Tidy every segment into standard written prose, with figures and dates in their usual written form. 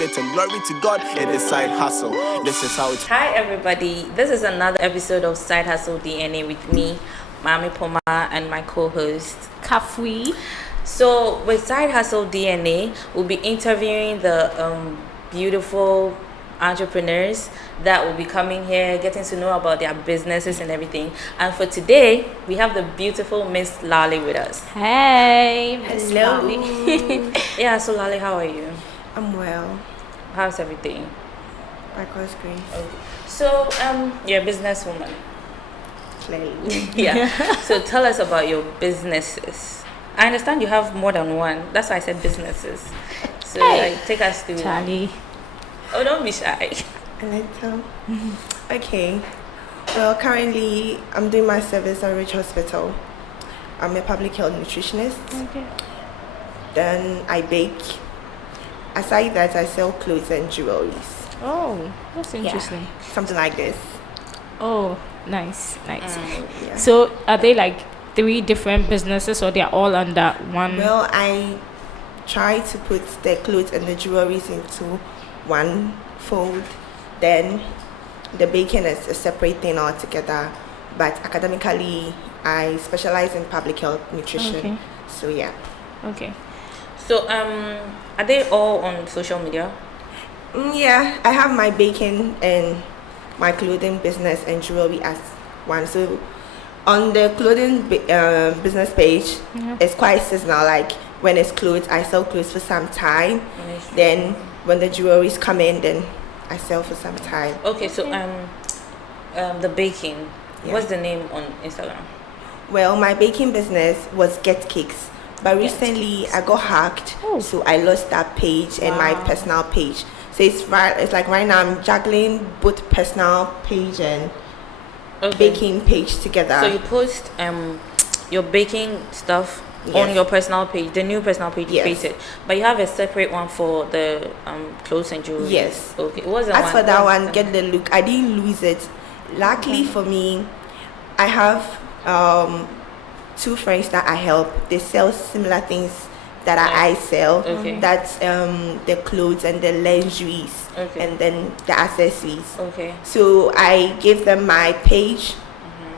it, and glory to God. It is Side Hustle. This is how it's. Hi everybody, this is another episode of Syde Hassle DNA with me, Mami Poma, and my co-host Kafui. So with Syde Hassle DNA, we'll be interviewing the beautiful entrepreneurs that will be coming here, getting to know about their businesses and everything. And for today, we have the beautiful Miss Larley with us. Hey, Miss Hello. Larley. Yeah, so Larley, how are you? I'm well. How's everything? By God's grace. Okay. So you're a businesswoman. Clearly. Yeah. So tell us about your businesses. I understand you have more than one. That's why I said businesses. So take us through. Charlie. Oh, don't be shy. A little. Okay. Well, currently I'm doing my service at Rich Hospital. I'm a public health nutritionist. Okay. Then I bake. Aside that, I sell clothes and jewelries. Oh, that's interesting. Yeah, something like this. Oh, nice. Yeah. So are they like 3 different businesses or they're all under one? Well, I try to put the clothes and the jewelries into one fold. Then the baking is a separate thing altogether. But academically, I specialize in public health nutrition. Okay. So yeah. Okay. So are they all on social media? Yeah, I have my baking and my clothing business and jewelry as one. So on the clothing business page, it's quite seasonal. Like when it's clothes, I sell clothes for some time. Then when the jewelries come in, then I sell for some time. Okay, so the baking. Yeah. What's the name on Instagram? Well, my baking business was Get Cakes, but recently I got hacked, so I lost that page and my personal page. So it's like right now I'm juggling both personal page and baking page together. So you post your baking stuff on your personal page, the new personal page you created, but you have a separate one for the clothes and jewelry. Yes. Okay. What's the As one? for that one, get the look. I didn't lose it. Luckily for me, I have 2 friends that I help. They sell similar things that I sell. Okay. That's the clothes and the lingeries, and then the accessories. Okay. So I gave them my page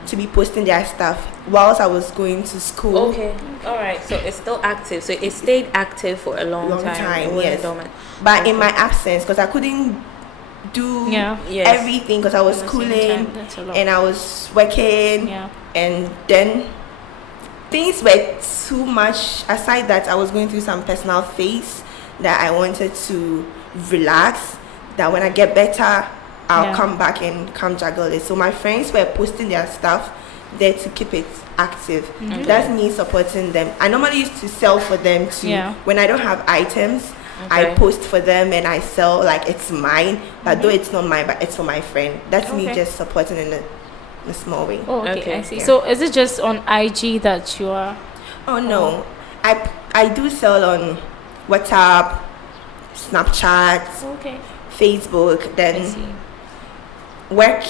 to be posting their stuff whilst I was going to school. Okay. All right. So it's still active. So it stayed active for a long time. It wasn't Yes. dormant. But in my absence, because I couldn't do everything because I was schooling and I was working, and then things were too much. Aside that, I was going through some personal phase that I wanted to relax, that when I get better I'll come back and come juggle it. So my friends were posting their stuff there to keep it active. That's me supporting them. I normally used to sell for them too. When I don't have items, I post for them and I sell like it's mine, but though it's not mine, but it's for my friend. That's me just supporting in a small way. Oh, okay. I see. Yeah. So is it just on IG that you are? Oh no, I do sell on WhatsApp, Snapchat, Facebook, then work.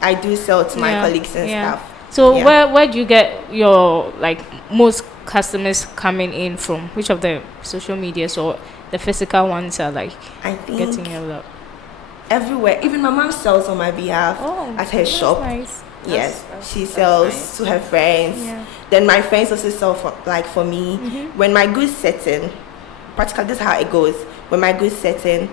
I do sell to my colleagues and stuff. So where do you get your like most customers coming in from? Which of the social medias or the physical ones are like getting a lot? Everywhere. Even my mom sells on my behalf at her shop. Nice. Yes, she sells to her friends. Then my friends also sell for me. When my goods set in, practically this is how it goes. When my goods set in,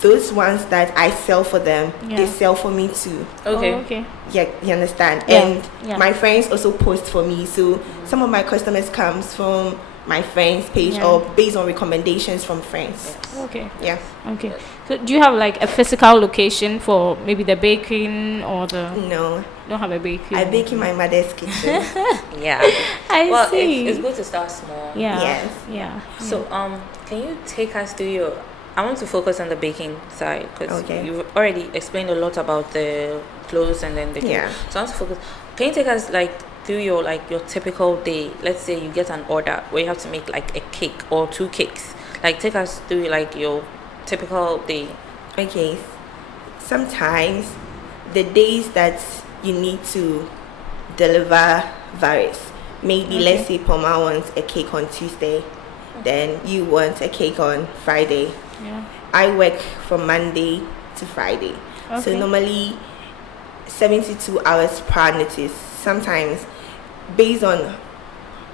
those ones that I sell for them, they sell for me too. Okay. Yeah, you understand. And my friends also post for me. So some of my customers comes from my friends' page or based on recommendations from friends. Okay. Yeah. Okay. So do you have like a physical location for maybe the baking or the? No. Don't have a bakery. I bake in my mother's kitchen. I see. It's good to start small. Yes. Yeah. So can you take us through your? I want to focus on the baking side because you've already explained a lot about the clothes and then the cake. So I want to focus. Can you take us through your typical day? Let's say you get an order where you have to make like a cake or 2 cakes. Take us through your typical day. Okay. Sometimes the days that you need to deliver varies. Maybe let's say Poma wants a cake on Tuesday. then you want a cake on Friday. Yeah. I work from Monday to Friday. Okay. So normally 72 hours prior notice. Sometimes based on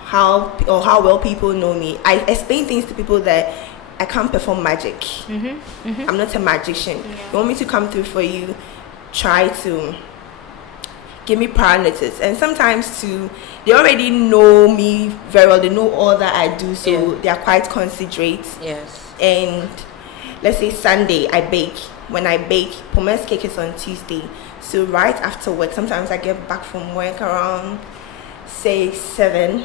how well people know me, I explain things to people that I can't perform magic. I'm not a magician. You want me to come through for you, try to give me prior notice. And sometimes too, they already know me very well. They know all that I do, so they are quite considerate. Yes. And let's say Sunday I bake. When I bake, Pomer's cake is on Tuesday. So right after work, sometimes I get back from work around say 7.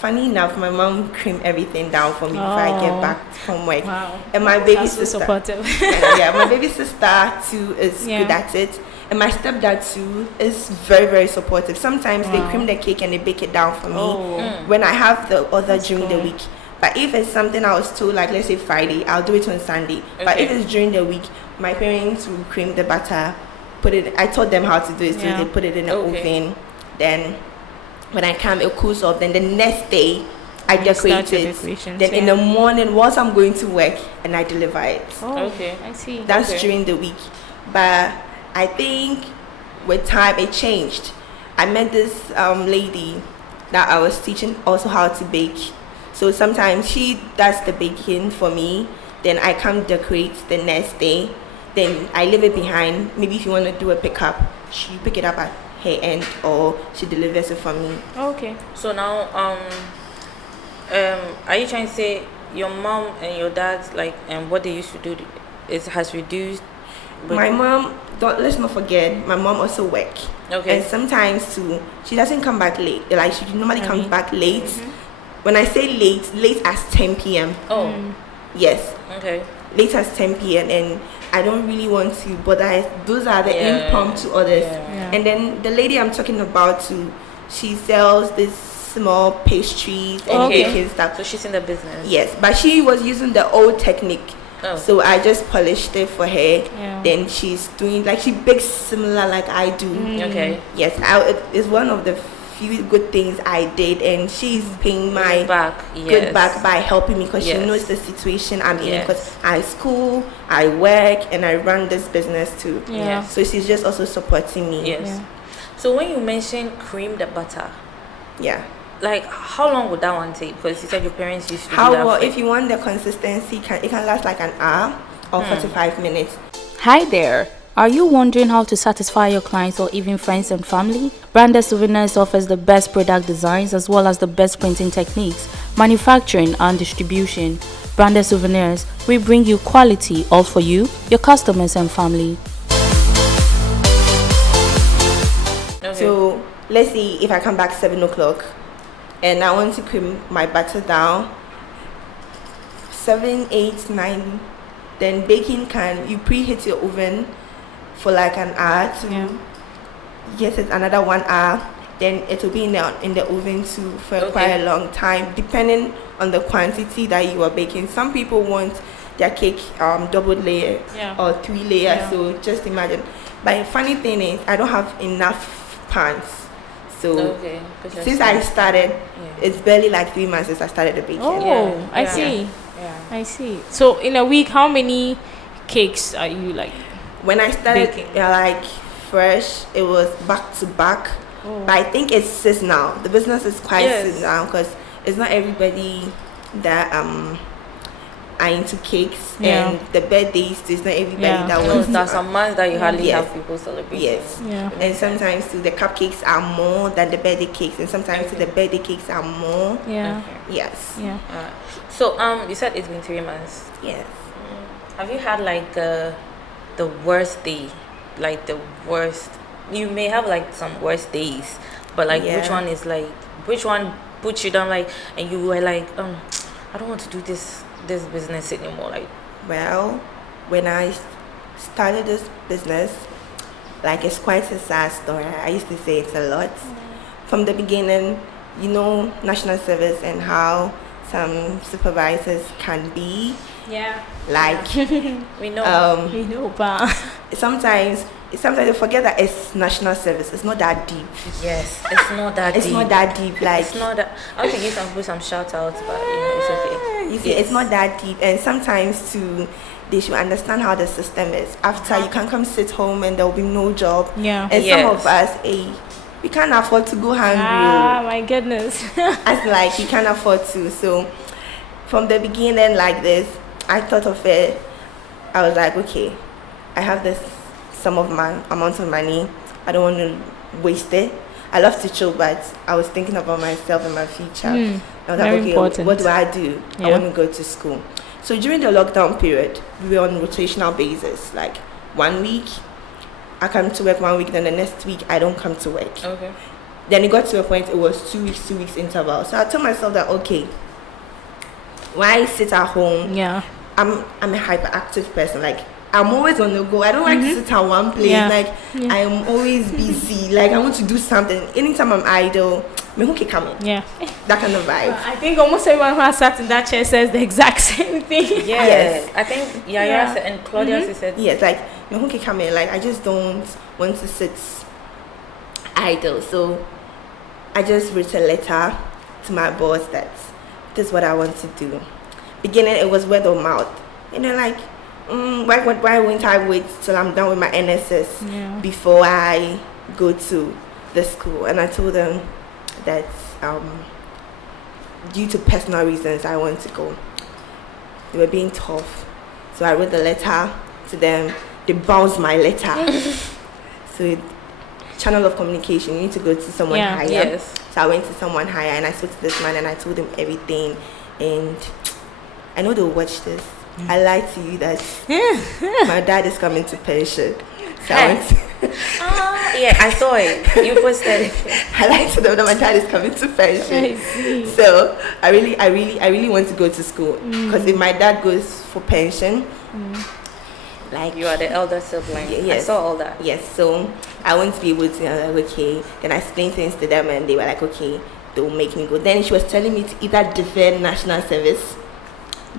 Funny enough, my mom cream everything down for me before I get back from work. Wow. And my baby That's so sister, supportive. my baby sister too is good at it. And my stepdad too is very, very supportive. Sometimes they cream the cake and they bake it down for me when I have the other during the week. But if it's something I was told, like let's say Friday, I'll do it on Sunday. But if it's during the week, my parents will cream the butter, put it. I taught them how to do it, so they put it in the oven. Then when I come, it cools off. Then the next day, I decorate it. Then in the morning, once I'm going to work, and I deliver it. Oh, okay, I see. That's during the week. But I think with time, it changed. I met this lady that I was teaching also how to bake. So sometimes she does the baking for me. Then I come decorate the next day. Then I leave it behind. Maybe if you want to do a pickup, she pick it up at her end, or she delivers it for me. Okay. So now, are you trying to say your mom and your dad, like, what they used to do has reduced? My mom, let's not forget, my mom also work. Okay. And sometimes too, she doesn't come back late. Like she normally comes back late. When I say late as 10 p.m. Oh. Yes. Okay. Late as 10 p.m. and I don't really want to bother. Those are the impromptu orders. And then the lady I'm talking about too, she sells this small pastries and cake and stuff. So she's in the business. Yes, but she was using the old technique. Oh. So I just polished it for her. Then she's doing, like, she bakes similar like I do. Okay. Yes, it's one of the few good things I did, and she's paying my good back by helping me, because she knows the situation I'm in, because I school, I work, and I run this business too. So she's just also supporting me. So when you mentioned cream the butter, like how long would that one take? Because you said your parents used to do that. Well, if you want the consistency, it can last like an hour or 45 minutes. Hi there. Are you wondering how to satisfy your clients or even friends and family? Branded Souvenirs offers the best product designs as well as the best printing techniques, manufacturing and distribution. Branded Souvenirs, we bring you quality all for you, your customers and family. So let's see, if I come back 7 o'clock and I want to cream my butter down, 7, 8, 9, then baking you preheat your oven for like an hour to yes, it's another 1 hour. Then it will be in the oven too for quite a long time, depending on the quantity that you are baking. Some people want their cake double layer or 3 layers. So just imagine. But the funny thing is, I don't have enough pans. So since I started, it's barely like 3 months since I started the baking. Oh, I see. I see. So in a week, how many cakes are you like? When I started like fresh, it was back to back. But I think it's seasonal. The business is quite seasonal, because it's not everybody that are into cakes, and the birthdays, there's not everybody that wants. There's some months that you hardly have people celebrating. And sometimes too, the cupcakes are more than the birthday cakes, and sometimes too, the birthday cakes are more. So you said it's been 3 months. Have you had like the worst day, like the worst? You may have like some worst days, but like which one put you down, like, and you were like, I don't want to do this business anymore? Like, well, when I started this business, like, it's quite a sad story. I used to say it's a lot. From the beginning, you know, national service and how some supervisors can be. Like, we know. Sometimes you forget that it's national service. It's not that deep. Yes, it's not that deep. It's not that deep. Like, it's not that. I want to give some people some shout outs, but it's okay. You see, it's not that deep, and sometimes too, they should understand how the system is. After you can come sit home and there will be no job. Yeah. And some of us, we can't afford to go hungry. Ah, my goodness. As like you can't afford to. So from the beginning, like this, I thought of it. I was like, okay, I have this amount of money. I don't want to waste it. I love to chill, but I was thinking about myself and my future. I was like, okay, important. what do I do? I want to go to school. So during the lockdown period, we were on rotational basis. Like 1 week, I come to work 1 week, then the next week I don't come to work. Okay. Then it got to a point it was 2 weeks interval. So I told myself that okay, why sit at home? Yeah. I'm a hyperactive person. Like I'm always on the go. I don't like to sit at one place. Like I am always busy. Like I want to do something. Anytime I'm idle, yeah, that kind of vibe. I think almost everyone who has sat in that chair says the exact same thing. Yes. I think Yaya and Claudia said yes, like like I just don't want to sit idle. So I just wrote a letter to my boss that this is what I want to do. Beginning it was word of mouth. And they're like, why won't I wait till I'm done with my NSS before I go to the school? And I told them that due to personal reasons I want to go. They were being tough. So I wrote the letter to them. They bounced my letter. So channel of communication, you need to go to someone higher. Yes. So I went to someone higher and I spoke to this man and I told him everything. And I know they'll watch this. I lied to you that my dad is coming to pension. So I went I saw it. You posted it. I lied to them that my dad is coming to pension. So I really want to go to school. Because if my dad goes for pension, like you are the elder sibling. Yes. I saw all that. Yes, so I won't be able to, like, okay. Then I explained things to them and they were like, okay, they will make me go. Then she was telling me to either defer national service.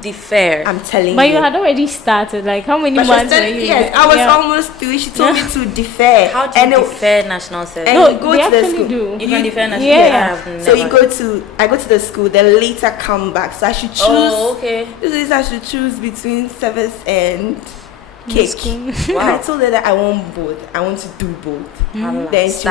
Defer. I'm telling you. But you had already started. Like how many months were you? Yes, I was almost through. She told me to defer. How do you defer national service? And you go to the school. You can defer national service. So I go to the school, then later come back. So I should choose. Oh, okay. This is I should choose between service and cake. Wow. And I told her that I want both. I want to do both. Then she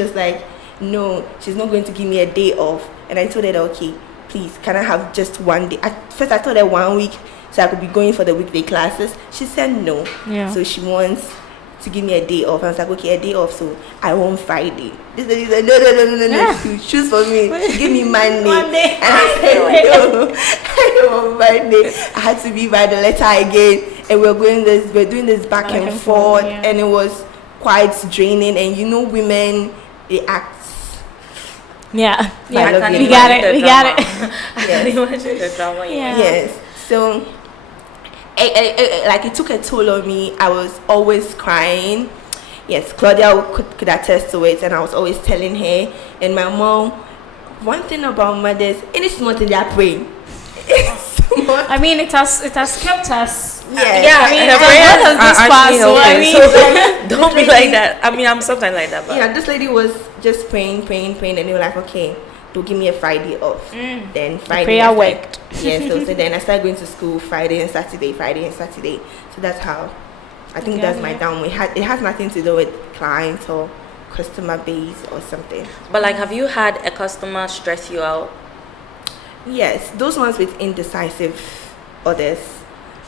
was like, no, she's not going to give me a day off. And I told her that okay, please, can I have just 1 day? At first I told her 1 week so I could be going for the weekday classes. She said no. So she wants to give me a day off. I was like, okay, a day off, so I want Friday. This lady said, no, choose for me. She gave me Monday. And I said, no, I don't want Monday. I had to be by the letter again. And we're doing this back and forth. And it was quite draining. And you know, women, they act. We got it. I can't imagine the drama. Yes. So, it took a toll on me. I was always crying. Yes, Claudia could attest to it, and I was always telling her. And my mom, one thing about mothers, any small thing they are praying. I mean, it has kept us. Don't be like that. I mean, I'm sometimes like that. But this lady was just praying, and they were like, okay, they'll give me a Friday off. Then Friday, prayer worked. Yes, so then I started going to school Friday and Saturday. So that's how. I think that's my downward. It has nothing to do with clients or customer base or something. But like, have you had a customer stress you out? Yes, those ones with indecisive orders.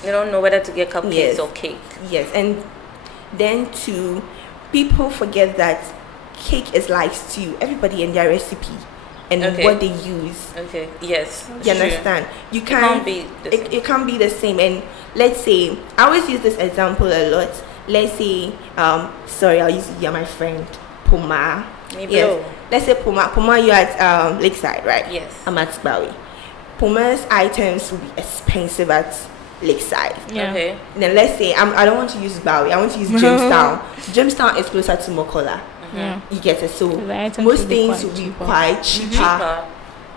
They don't know whether to get cupcakes or cake. Yes, and then too, people forget that cake is like stew. Everybody and their recipe and what they use. Okay. Yes. You understand? You can't be. It can't be the same. And let's say I always use this example a lot. Let's say, you're my friend, Puma. Yes. Let's say Puma, you're at Lakeside, right? Yes. I'm at Bowie. Puma's items will be expensive at Lakeside. Okay. Then let's say I don't want to use Bowie. I want to use Jamestown. Jamestown is closer to Mokola. You get it. So most things will be quite cheaper.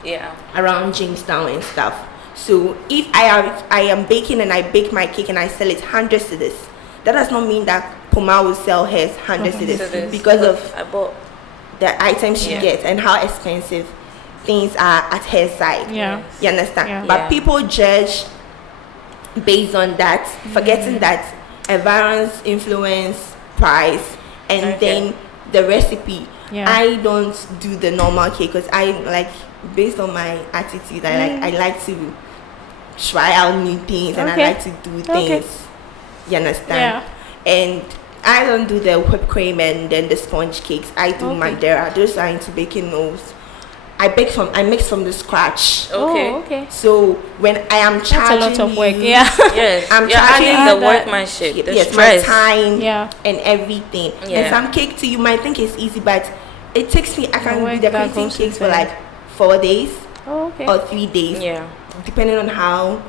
Yeah. Around Jamestown and stuff. So if I am baking and I bake my cake and I sell it 100 cedis, that does not mean that Puma will sell hers 100 cedis because of the items she gets and how expensive things are at her side. Yeah. You understand? Yeah. But people judge based on that, forgetting that environment influence price and then the recipe. I don't do the normal cake because I like, based on my attitude, I like to try out new things and I like to do things. You understand? And I don't do the whipped cream and then the sponge cakes. I do Madeira. Those are into baking molds. I mix from the scratch. So when I am charging, that's a lot of work. I'm charging the workmanship, the stress, my time, and everything. Yeah. And some cake too, you might think it's easy, but it takes me. I can be decorating cakes for like 4 days or 3 days, depending on how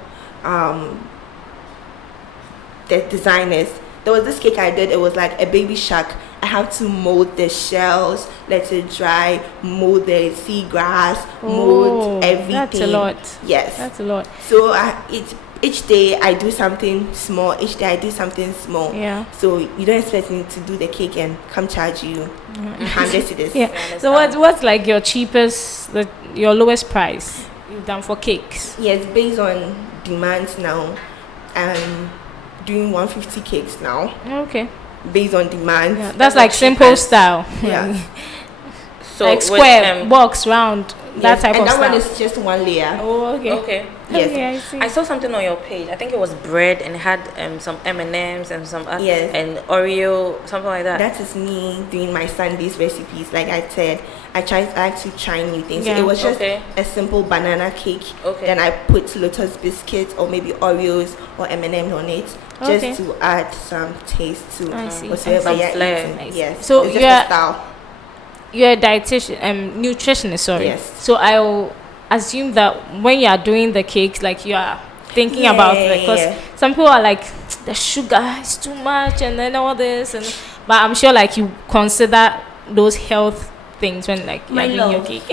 the design is. There was this cake I did. It was like a baby shark. I have to mold the shells, let it dry, mold the seagrass, mold everything. That's a lot. Yes, that's a lot. So each day I do something small. Each day I do something small. Yeah. So you don't expect me to do the cake and come charge you hundreds of this. Yeah. So what's like your cheapest, your lowest price you've done for cakes? Yes, based on demands now. Doing 150 cakes now. Okay. Based on demand. Yeah, that's like simple style. Yeah. So like square, box, round, that type of style. And that one is just one layer. Oh, okay. Okay. Yes. Okay, I see. I saw something on your page. I think it was bread and it had some M&Ms and some and Oreo, something like that. That is me doing my Sundays recipes. Like I said, I like to try new things. Yeah. So it was just a simple banana cake. Then I put Lotus biscuits or maybe Oreos or M&Ms on it, just to add some taste to whatever you're eating. Yes. So it's just a style. You're a dietitian, nutritionist. Sorry. Yes. So I'll assume that when you are doing the cakes, like you are thinking about it, because some people are like, the sugar is too much and then all this, but I'm sure like you consider those health things when like you're doing your cake.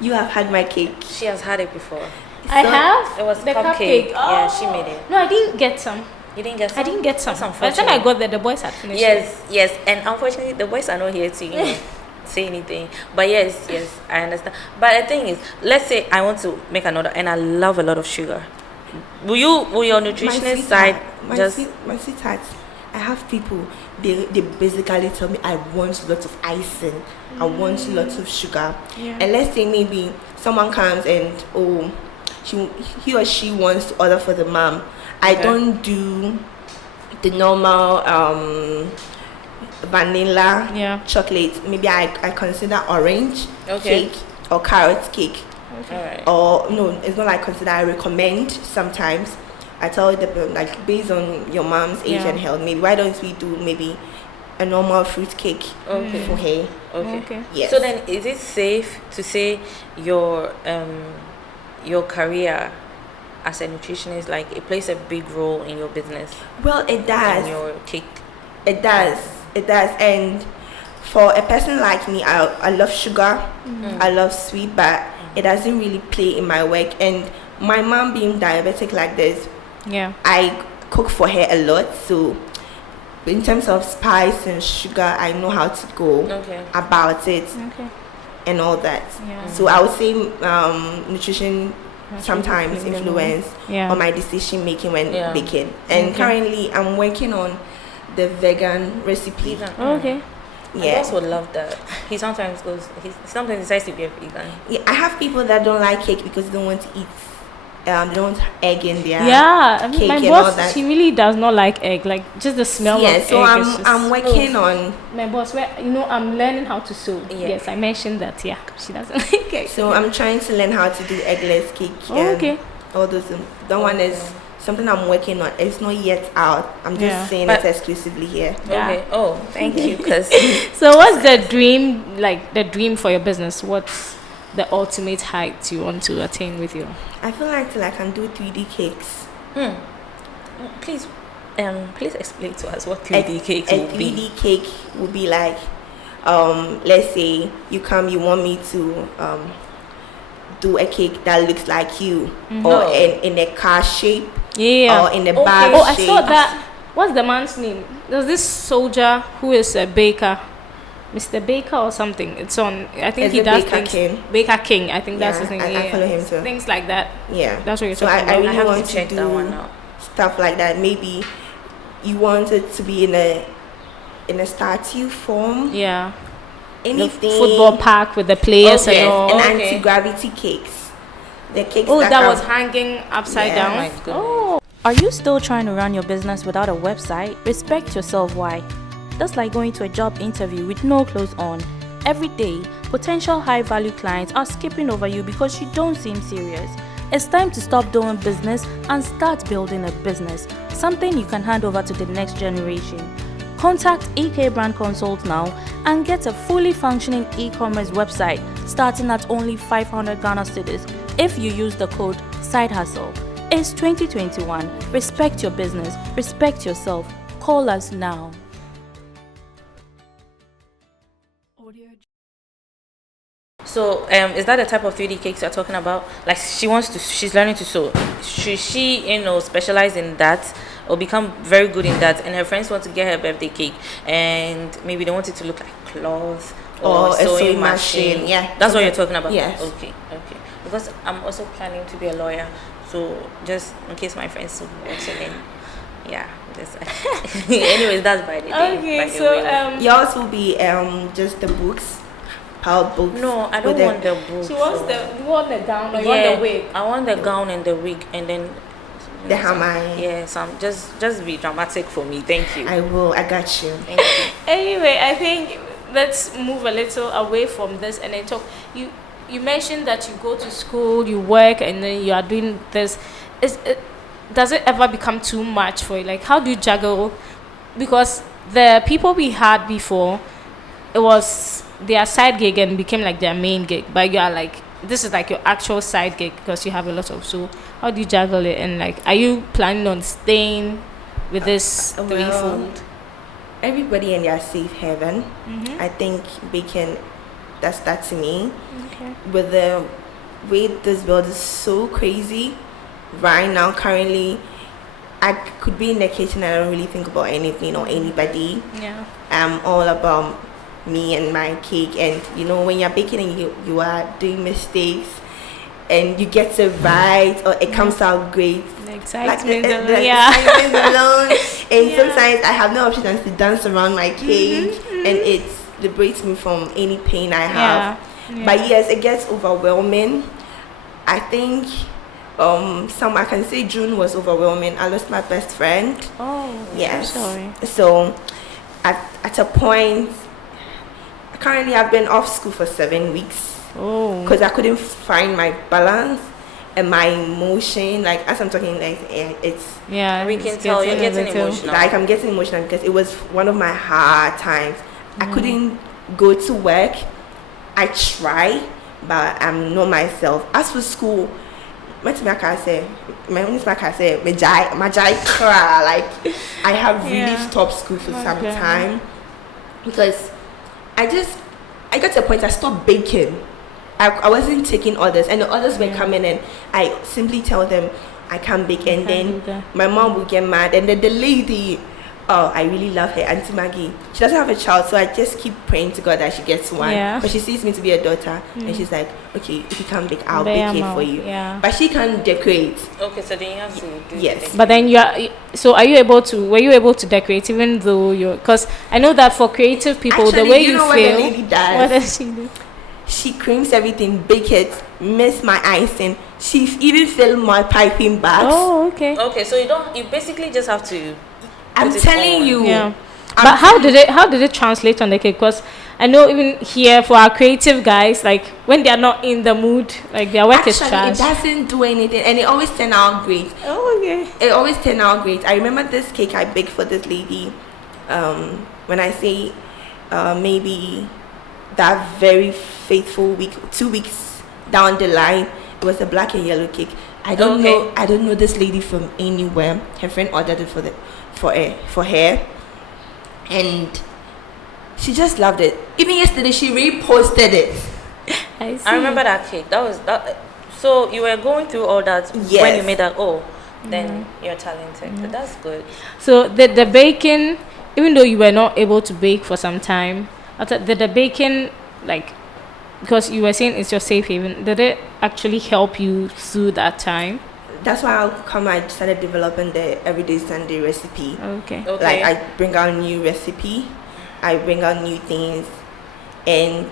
You have had my cake. She has had it before. I have. It was the cupcake. Yeah, she made it. No, I didn't get some. You didn't get some? I didn't get some. That's By the time I got there, the boys had finished. Yes, and unfortunately, the boys are not here to say anything. But yes, I understand. But the thing is, let's say I want to make another, and I love a lot of sugar. Will your nutritionist side my sweetheart? I have people. They basically tell me I want lots of icing. I want lots of sugar. Yeah. And let's say maybe someone comes and he or she wants to order for the mom. I don't do the normal vanilla chocolate. Maybe I consider orange cake or carrot cake. Or no, it's not like consider. I recommend sometimes. I tell them like based on your mom's age and health. Maybe why don't we do maybe a normal fruit cake for her? Okay. Yes. So then, is it safe to say your career as a nutritionist, like it plays a big role in your business? Well, it does. In your cake. It does. And for a person like me, I love sugar. I love sweet, but it doesn't really play in my work. And my mom being diabetic like this, I cook for her a lot. So in terms of spice and sugar, I know how to go about it and all that. So I would say nutrition sometimes influence on my decision making when baking. And currently I'm working on the vegan recipe. My boss would love that. He sometimes decides to be a vegan. Yeah, I have people that don't like cake because they don't want to eat. They don't want egg in their cake my and boss, all that. she really does not like egg. Like just the smell of egg. So I'm working on my boss. I'm learning how to sew. Yes, I mentioned that. Yeah, she doesn't like egg. So I'm trying to learn how to do eggless cake. All those. That one is something I'm working on. It's not yet out. I'm just saying it exclusively here. Okay. Oh, thank you. So what's the dream? Like the dream for your business? What's the ultimate height you want to attain with you? I feel like I can do 3D cakes. Please explain to us what 3D cake will be. A 3D cake would be like, let's say you want me to do a cake that looks like you, or in a car shape, or in a bag shape. I saw that. What's the man's name? There's this soldier who is a baker. Mr. Baker or something. It's on. I think Is he it does Baker things. King? Baker King. I think that's his name. I follow him too. Things like that. Yeah, that's what you're so talking I about. really want to check do that one out. Stuff like that. Maybe you want it to be in a statue form. Yeah. Anything. The football park with the players and all. And anti-gravity cakes. The cakes. Oh, that was hanging upside down. My goodness. Oh. Are you still trying to run your business without a website? Respect yourself. Why? That's like going to a job interview with no clothes on. Every day, potential high-value clients are skipping over you because you don't seem serious. It's time to stop doing business and start building a business, something you can hand over to the next generation. Contact EK Brand Consult now and get a fully functioning e-commerce website starting at only 500 Ghana cedis if you use the code Sydehassle. It's 2021. Respect your business. Respect yourself. Call us now. So, is that the type of 3D cakes you're talking about? Like, she's learning to sew. Should she, specialize in that or become very good in that? And her friends want to get her birthday cake, and maybe they want it to look like cloth or a sewing machine. Yeah, that's what you're talking about. Yes. Okay. Because I'm also planning to be a lawyer, so just in case my friends will also then. Yeah. Anyways, that's by the day. Okay, so yours will be just the books. Books. No, I don't want the books. She wants you want the gown or you want the wig? I want the gown and the wig, and then the hammer. Yeah, so just be dramatic for me. Thank you. I will. I got you. Thank you. Anyway, I think let's move a little away from this and then talk. You mentioned that you go to school, you work, and then you are doing this. Does it ever become too much for you? Like, how do you juggle? Because the people we had before, it was their side gig and became like their main gig, but you are like, this is like your actual side gig because you have a lot of. So how do you juggle it? And like, are you planning on staying with this threefold? Everybody in their safe haven. I think that's that to me. Okay. With the way this world is so crazy right now, currently, I could be in the kitchen and I don't really think about anything or anybody. Yeah. I'm all about me and my cake, and when you're baking and you are doing mistakes and you get it right or it comes out great, the excitement, the excitement alone. And sometimes I have no option than to dance around my cake, and it liberates me from any pain I have. But yes, it gets overwhelming. I think I can say June was overwhelming. I lost my best friend. Oh, yes. Sorry. So at a point, currently I've been off school for 7 weeks because I couldn't find my balance and my emotion. Like, as I'm talking, like, it's we can tell you're getting emotional. Like, I'm getting emotional because it was one of my hard times. I couldn't go to work. I try, but I'm not myself. As for school, my jai cry. Like, I have really stopped school for some time because I got to a point I stopped baking. I wasn't taking orders, and the orders were coming, and I simply tell them I can't bake, and then my mom would get mad, and then the lady, I really love her, Auntie Maggie. She doesn't have a child, so I just keep praying to God that she gets one. But she sees me to be a daughter, and she's like, okay, if you can't bake, I'll bake it for you. But she can't decorate. Okay, so then you have to do Yes. But then were you able to decorate even though because I know that for creative people, actually, the way you know feel. What the lady does? What does she do? She creams everything, bake it, miss my icing. She even filled my piping bags. Oh, okay. Okay, so you basically just have to. I'm telling you. Yeah. But how did it translate on the cake? Because I know even here for our creative guys, like when they are not in the mood, like their work is trash. It doesn't do anything, and it always turn out great. Oh, okay. It always turn out great. I remember this cake I baked for this lady. When I say maybe that very faithful week, 2 weeks down the line, it was a black and yellow cake. I don't know this lady from anywhere. Her friend ordered it for her, and she just loved it. Even yesterday, she reposted it. I remember that cake. That was that. So you were going through all that when you made that. Then you're talented. So that's good. So the baking, even though you were not able to bake for some time, Did the baking, like, because you were saying it's your safe haven, did it actually help you through that time? That's why I started developing the Everyday Sunday recipe. Okay. Like, I bring out new recipe, I bring out new things, and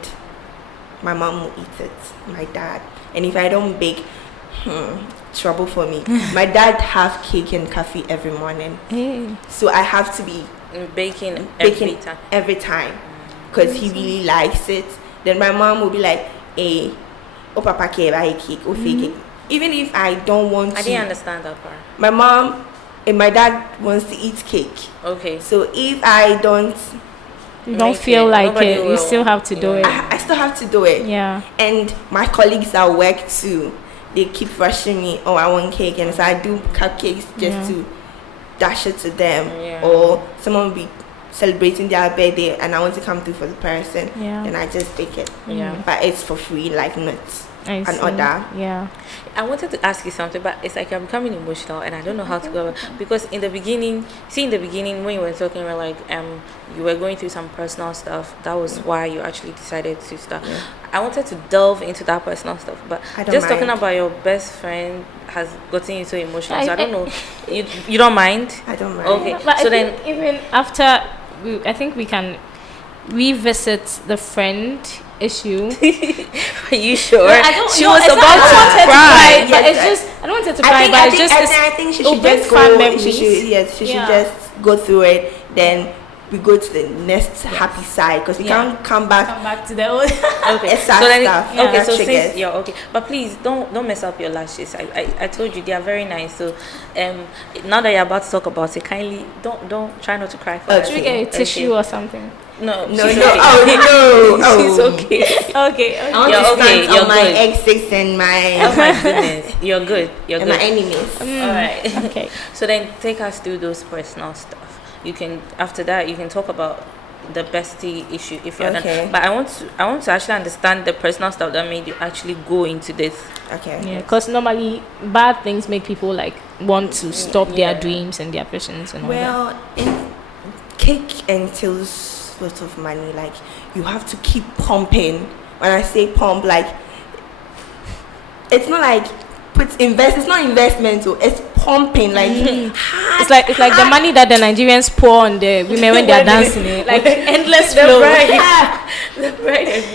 my mom will eat it, my dad. And if I don't bake, trouble for me. My dad have cake and coffee every morning. So I have to be baking every time because he really likes it. Then my mom will be like, hey, oh papa buy cake, oh fake cake. Even if I don't want to. I didn't understand that part. My mom and my dad wants to eat cake. Okay. So if I don't feel like it, you still have to do it. I still have to do it. Yeah. And my colleagues at work too, they keep rushing me, oh, I want cake. And so I do cupcakes just to dash it to them. Yeah. Or someone will be celebrating their birthday and I want to come through for the person. Yeah. And I just bake it. Yeah. But it's for free, like nuts. An order. Yeah. I wanted to ask you something, but it's like I'm becoming emotional and I don't know how to go about, because in the beginning when you were talking, you were like you were going through some personal stuff. That was why you actually decided to start. Yeah. I wanted to delve into that personal stuff, but just talking about your best friend has gotten you so emotional. So I don't know. You don't mind? I don't mind. Okay. But so then even after, I think we can revisit the friend issue. Are you sure? She was about to cry, but it's just I don't want her to cry, but it's just I think she should just go. She should just go through it. Then we go to the next happy side because we can't come back to the old okay. So then, okay, so since you're okay, but please don't mess up your lashes. I told you they are very nice. So now that you're about to talk about it, kindly don't try not to cry. Should we get a tissue or something? No. Okay. She's okay. Okay. I want to stand on my exes and my. Oh my goodness, you're good. And my enemies. All right. Okay. So then, take us through those personal stuff. You can after that you can talk about the bestie issue if you're done. But I want to actually understand the personal stuff that made you actually go into this. Okay. Yeah, because normally bad things make people like want to stop their dreams and their passions and all that. Well, cake entails lots of money. Like you have to keep pumping. When I say pump, like it's not like it's not investment, so it's pumping like it's like the money that the Nigerians pour on the women when they are dancing, like endless flow.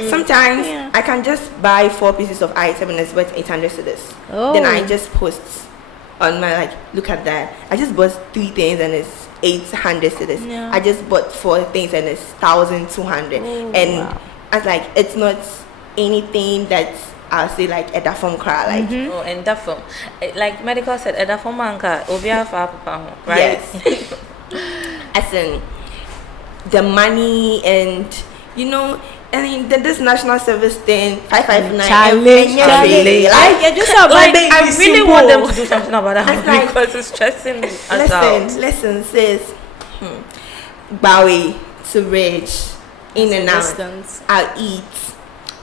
Sometimes I can just buy 4 pieces of item and it's worth 800 cedis. Then I just post on my look at that. I just bought 3 things and it's 800 cedis. I just bought 4 things and it's 1,200. And I was like, it's not anything that's I'll say like edafom cry oh, and edafom like medical said edafom manka obia fa papa right? Yes. As in the money and I mean this national service thing 559 challenge like just I really want them to do something about that because it's stressing us out. Listen sis, Bowie to rich in and out. I'll eat.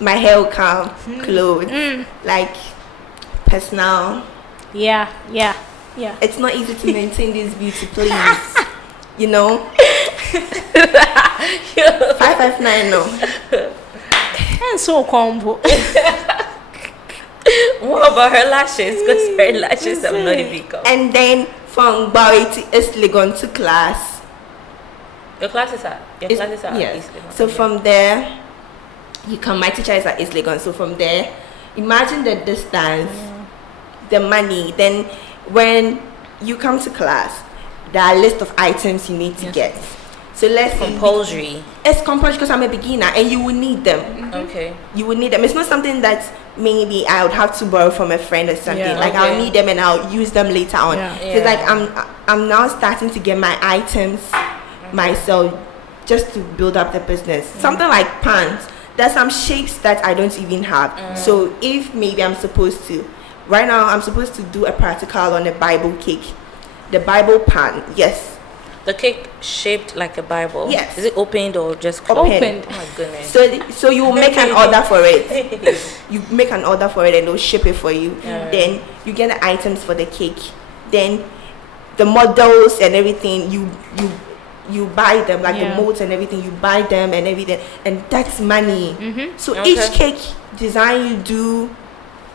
My hair will come, clothes, like personal. Yeah. It's not easy to maintain this beauty, please. 559 no. And so combo. What about her lashes? Because her lashes have not even come. And then from Bowie to East Legon to class. Your classes are East Legon. So from there. My teacher is at East Legon. So from there, imagine the distance, the money. Then when you come to class, there are a list of items you need to get. So let's compulsory. It's compulsory because I'm a beginner and you will need them. Okay. You will need them. It's not something that maybe I would have to borrow from a friend or something. I'll need them and I'll use them later on. So I'm now starting to get my items myself just to build up the business. Something like pants. There's some shapes that I don't even have. So if maybe right now I'm supposed to do a practical on a Bible cake. The Bible pan, yes. The cake shaped like a Bible? Yes. Is it opened or just opened? Oh my goodness. So you make an order for it. You make an order for it and they'll ship it for you. Then you get the items for the cake. Then the models and everything, you you buy them, like the molds and everything, you buy them and everything, and that's money. So each cake design you do,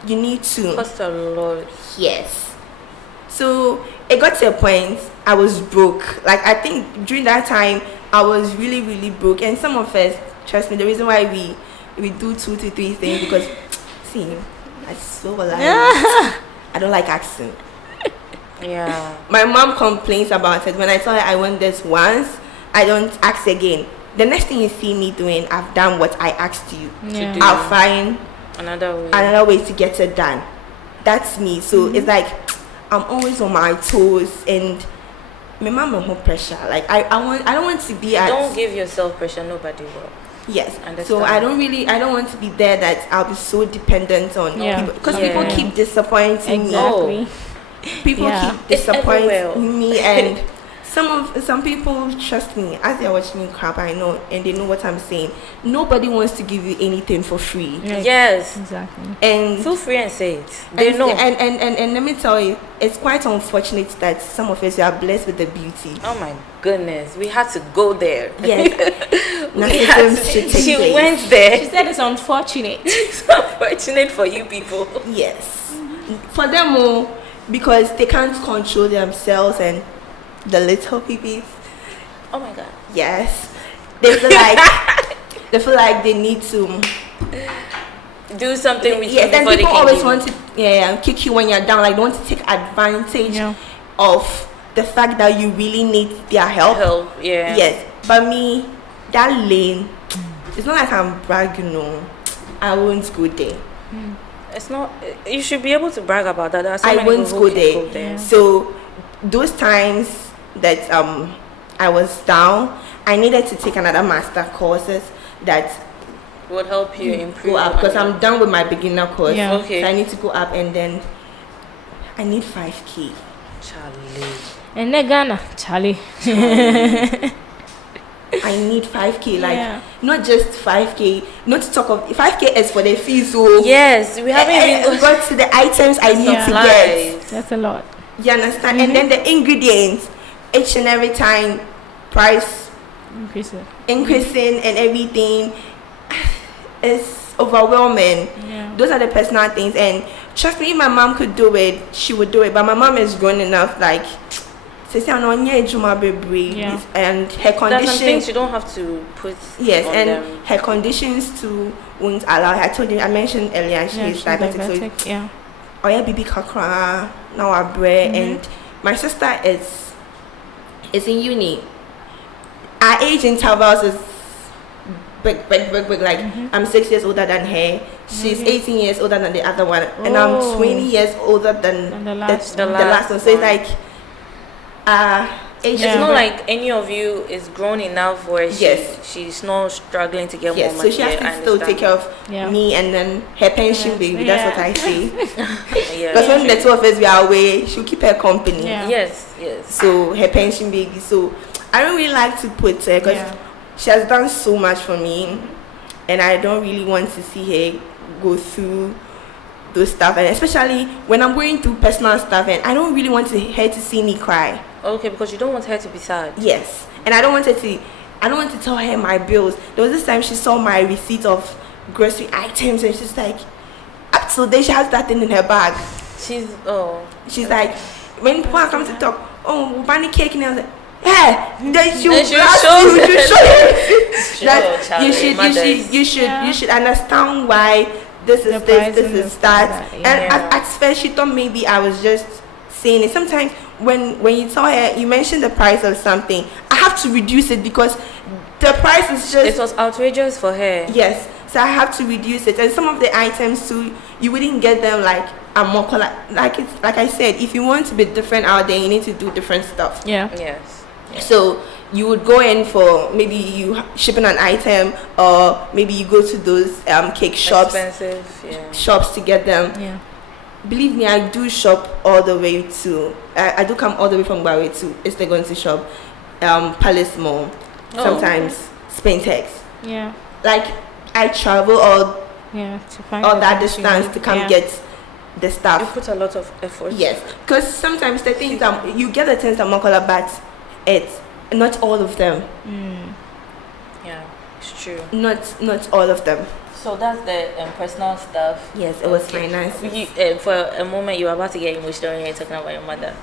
you need to cost a lot. Yes. So it got to a point I was broke. Like, I think during that time I was really, really broke. And some of us, trust me, the reason why we do 2 to 3 things, because see, I so alive. I don't like accent. Yeah. My mom complains about it. When I tell her I want this once, I don't ask again. The next thing you see me doing, I've done what I asked you to do. I'll find another way to get it done. That's me. So it's like I'm always on my toes, and my mom has more pressure. Like I don't want to be. Don't give yourself pressure. Nobody will. Yes. So I don't want to be there that I'll be so dependent on people, because people keep disappointing me. People keep disappointing me, and some people, trust me, as they're watching me crap, I know, and they know what I'm saying. Nobody wants to give you anything for free. Yes, exactly. And feel free and say it. They know. And let me tell you, it's quite unfortunate that some of us are blessed with the beauty. Oh my goodness, we had to go there. Yes. She went there. She said it's unfortunate. It's unfortunate for you people. Yes. For them all, because they can't control themselves and the little people. Oh my god. Yes. They feel like they need to do something with you. Yes, and people always want to kick you when you're down. Like, they want to take advantage of the fact that you really need their help. Yes. But me, that lane, it's not like I'm bragging, no. I won't go there. It's not. You should be able to brag about that. There are so I won't go there. Yeah. So those times that I was down, I needed to take another master courses that would help you improve. Go up, because I'm done with my beginner course. Yeah. Okay. So I need to go up, and then I need 5K. Charlie. And Ghana, Charlie. I need 5K, like not just 5K, not to talk of 5K is for the fees. So yes, we haven't even got to the items I need to get. That's a lot. You understand? And then the ingredients, each and every time, price increasing and everything is overwhelming. Those are the personal things, and trust me, if my mom could do it, she would do it. But my mom is grown enough, like, and her condition. There's some things you don't have to put. Yes, on and them. her conditions too won't allow her. I mentioned earlier she is diabetic. So baby kakra now our bread, and my sister is in uni. Our age intervals is big. Like, I'm 6 years older than her. She's 18 years older than the other one, and I'm 20 years older than the last one. So it's like it's not like any of you is grown enough where she's not struggling to get more money. So she has to still take care of me, and then her pension baby. That's what I say. Because when the two of us we are away, she'll keep her company. Yes. So her pension baby. So I don't really like to put her, because she has done so much for me, and I don't really want to see her go through those stuff, and especially when I'm going through personal stuff, and I don't really want her to see me cry. Okay, because you don't want her to be sad. Yes, and I don't want to tell her my bills. There was this time she saw my receipt of grocery items, and she's like, up till then she has that thing in her bag. She's like, when people come to talk, we're buying cake, and I was like, then you should understand why this is that. And at first she thought maybe I was just saying it. Sometimes when you tell her, you mention the price of something, I have to reduce it, because the price is just, it was outrageous for her. Yes, so I have to reduce it. And some of the items too, you wouldn't get them like a more like I said, if you want to be different out there, you need to do different stuff. Yes. So you would go in for maybe you shipping an item, or maybe you go to those cake shops, shops to get them. Believe me, I do shop all the way to. I do come all the way from Barry to Estegonsi shop, Palace Mall, sometimes Spaintex. Like, I travel all that distance to come get the stuff. You put a lot of effort. Yes, because sometimes the things you get the things that Mokola, but not all of them. Yeah, it's true. Not all of them. So that's the personal stuff. Yes, it was finance. For a moment, you were about to get emotional when you're talking about your mother.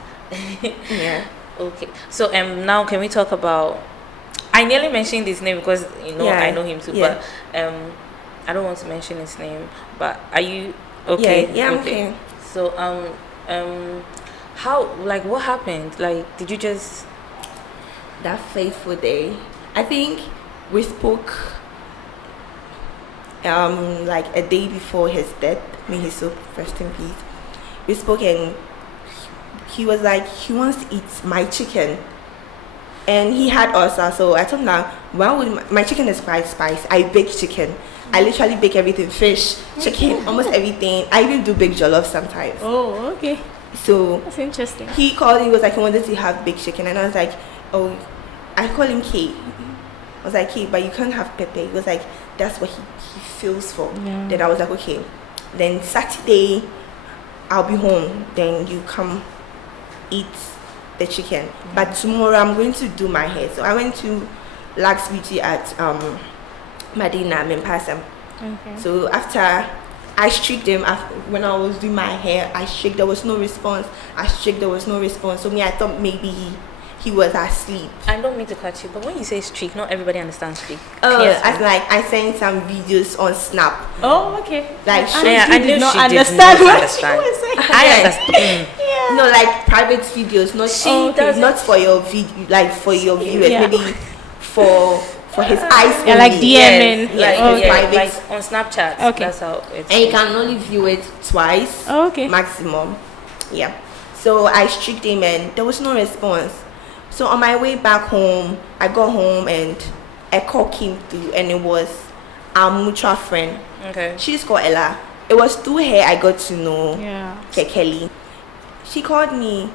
Yeah. Okay. So now can we talk about? I nearly mentioned his name because I know him too, but I don't want to mention his name. But are you okay? Yeah, I'm okay. So how, like, what happened? Like, did you just that fateful day? I think we spoke like a day before his death. May his soul rest in peace. We spoke and he was like, he wants to eat my chicken, and he had ulcer. So I told him that, well, my chicken is quite spicy. I bake chicken. I literally bake everything: fish, chicken, almost everything. I even do bake jollof sometimes. Oh, okay. So that's interesting. He called. He was like, he wanted to have baked chicken, and I was like, oh, I call him K. I was like, K, but you can't have pepper. He was like, that's what he feels for. Yeah. Then I was like, okay. Then Saturday, I'll be home. Then you come eat the chicken. But tomorrow I'm going to do my hair. So I went to Lax Beauty at Medina Mimpasam. Okay. So after I streaked him, when I was doing my hair, I streaked, there was no response. I streaked, there was no response. So I thought maybe he was asleep. I don't mean to cut you, but when you say streak, not everybody understands streak. Oh, I sent some videos on Snap. Oh, okay. Like I did not understand what she was saying. I understand. Yeah. No, like private videos, not for your video, like for your viewers, maybe for his eyes. Yeah, like DMing. Yes. Like on Snapchat. Okay. That's how it's. And you can only view it twice. Oh, okay. Maximum. Yeah. So I streaked him and there was no response. So on my way back home, I got home and a call came through, and it was our mutual friend. Okay. She's called Ella. It was through her I got to know Kelly. She called me,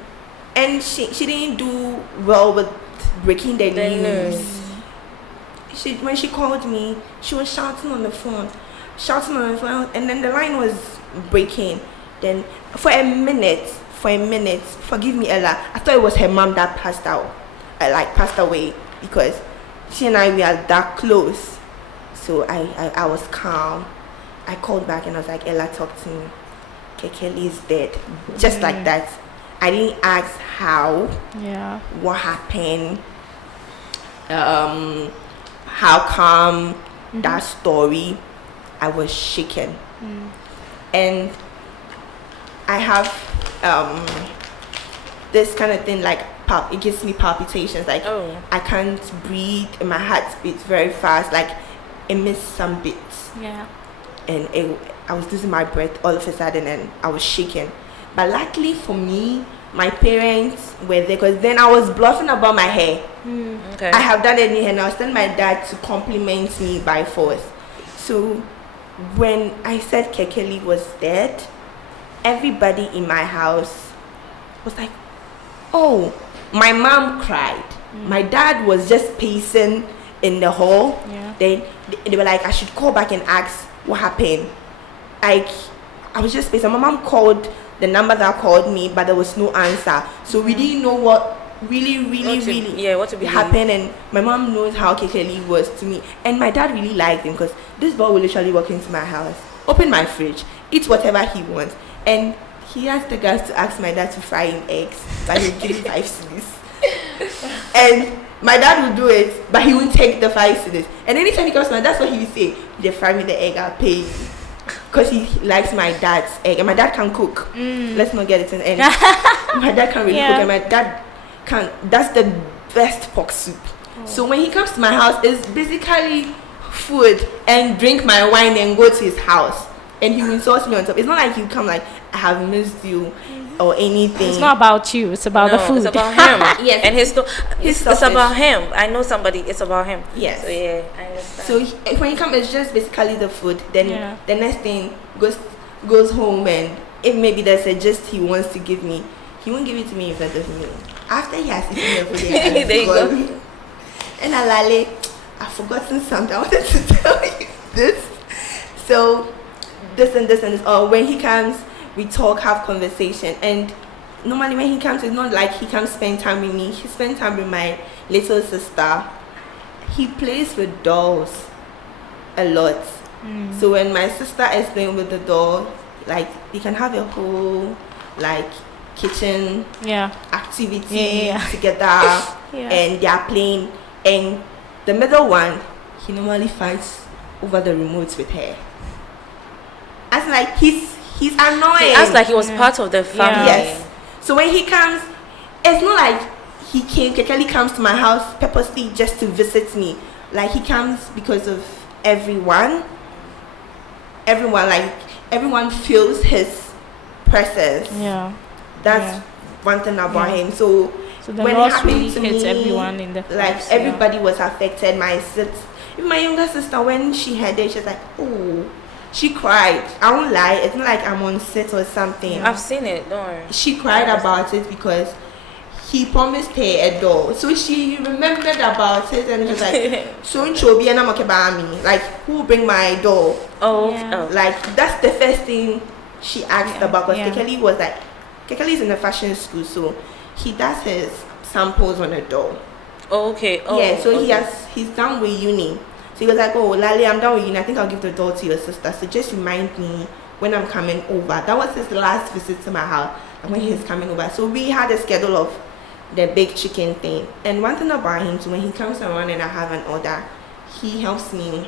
and she didn't do well with breaking the news. When she called me, she was shouting on the phone, and then the line was breaking. Then for a minute, forgive me, Ella, I thought it was her mom that passed away, because she and I, we are that close. So I was calm. I called back and I was like, Ella, talk to me. Kelly is dead. Just like that. I didn't ask how. Yeah. What happened. How come that story. I was shaken. And I have this kind of thing, like it gives me palpitations, like I can't breathe and my heart beats very fast, like it missed some beats. Yeah. And I was losing my breath all of a sudden and I was shaking. But luckily for me, my parents were there, because then I was bluffing about my hair. Okay. I have done any hair and I was telling my dad to compliment me by force. So when I said Kekeli was dead, everybody in my house was like, oh, my mom cried. My dad was just pacing in the hall. Yeah. Then they were like, I should call back and ask what happened. Like, I was just pacing. My mom called the number that called me, but there was no answer. So we didn't know what really happened. And my mom knows how Kekeli was to me. And my dad really liked him, because this boy will literally walk into my house, open my fridge, eat whatever he wants. And he asked the guys to ask my dad to fry him eggs, but he'll give him 5 cedis. And my dad would do it, but he wouldn't take the 5 cedis. And anytime he comes to my dad, that's what he would say: they fry me the egg, I'll pay you. Because he likes my dad's egg. And my dad can cook. Let's not get it in. And my dad can really cook. And my dad that's the best pork soup. So when he comes to my house, it's basically food and drink my wine and go to his house. And he will insult me on top. It's not like he'll come like, I have missed you or anything. It's not about you. It's about the food. It's about him. Yes. And it's about him. I know somebody. It's about him. Yes. So yeah, I understand. So when he comes, it's just basically the food. Then the next thing goes home, and if maybe there's a gist he wants to give me, he won't give it to me in front of me. After he has eaten the food, there you go. And Larley, I've forgotten something. I wanted to tell you this. So this and this and this. Or when he comes, we talk, have conversation, and normally when he comes, it's not like he comes spend time with me. He spends time with my little sister. He plays with dolls a lot. So when my sister is playing with the doll, like they can have a whole like kitchen activity together, and they are playing. And the middle one, he normally fights over the remotes with her. As like he's annoying. He acts like he was part of the family. Yes. So when he comes, it's not like Kekeli comes to my house purposely just to visit me. Like he comes because of everyone. Like everyone feels his presence. Yeah. That's one thing about him. So the when it loss happened really to hits me, everyone in the like house, everybody was affected. Even my younger sister, when she heard it, she was like, oh, she cried. I won't lie, it's not like I'm on set or something. I've seen it, don't worry. She cried about it because he promised her a doll. So she remembered about it and was like, so like, who will bring my doll? Like that's the first thing she asked about, because Kekeli was like, Kekeli's in a fashion school, so he does his samples on a doll. He's done with uni. So he was like, oh, Larley, I'm done with uni. I think I'll give the doll to your sister. So just remind me when I'm coming over. That was his last visit to my house, when he's coming over. So we had a schedule of the big chicken thing. And one thing about him, so when he comes around and I have an order, he helps me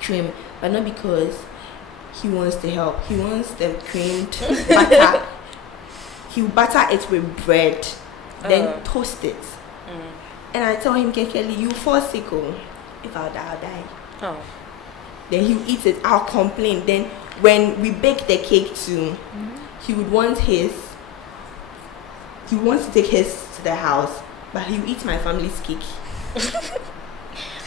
trim, but not because he wants to help. He wants the creamed butter. He will butter it with bread, then toast it. And I tell him, Kekeli, you fall sick. If I'll die, I'll die. Then he'll eat it. I'll complain. Then when we bake the cake too, he would want his. He wants to take his to the house, but he'll eat my family's cake.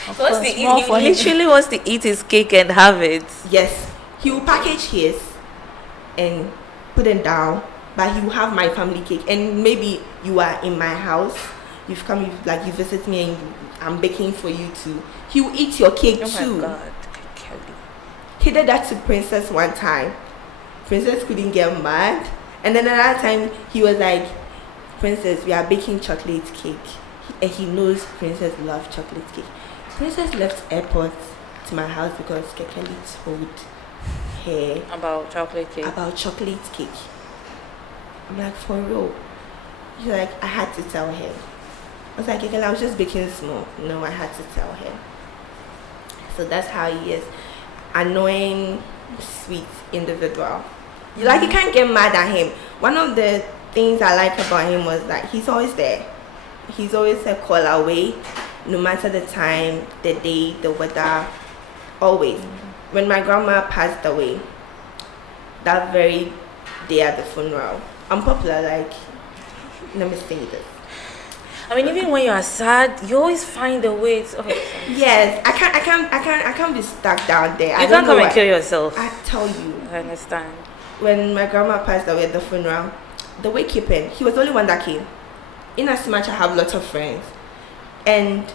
He literally wants to eat his cake and have it. Yes, he will package his and put it down, but he will have my family cake. And maybe you are in my house, you've come, you visit me, and I'm baking for you too. He will eat your cake too. Oh my God, he did that to Princess one time. Princess couldn't get mad, and then another time he was like, Princess, we are baking chocolate cake, and he knows Princess loves chocolate cake. Princess left airport to my house because Kekeli told her about chocolate cake. I'm like, for real? She's like, I had to tell her. I was like, Kekeli, I was just baking small. No, I had to tell her. So that's how he is. Annoying, sweet individual. Like, you can't get mad at him. One of the things I like about him was that he's always there. He's always a call away, no matter the time, the day, the weather, always. When my grandma passed away, that very day at the funeral, I'm popular, like, let me say this. I mean, even when you are sad, you always find a way to... Yes, I can't be stuck down there. You can't come and kill yourself. I tell you. I understand. When my grandma passed away at the funeral, the wakekeeping, he was the only one that came. In as much I have lots of friends, and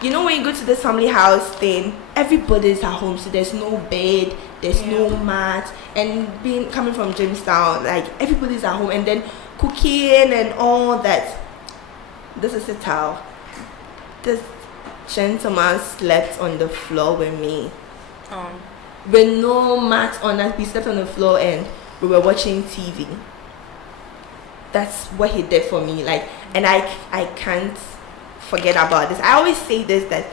you know when you go to this family house thing, everybody's at home, so there's no bed, there's no mat, and coming from Jamestown, like everybody's at home, and then cooking and all that. This is it how this gentleman slept on the floor with me, with no mat on us. We slept on the floor and we were watching TV. That's what he did for me, like, and I can't forget about this. I always say this, that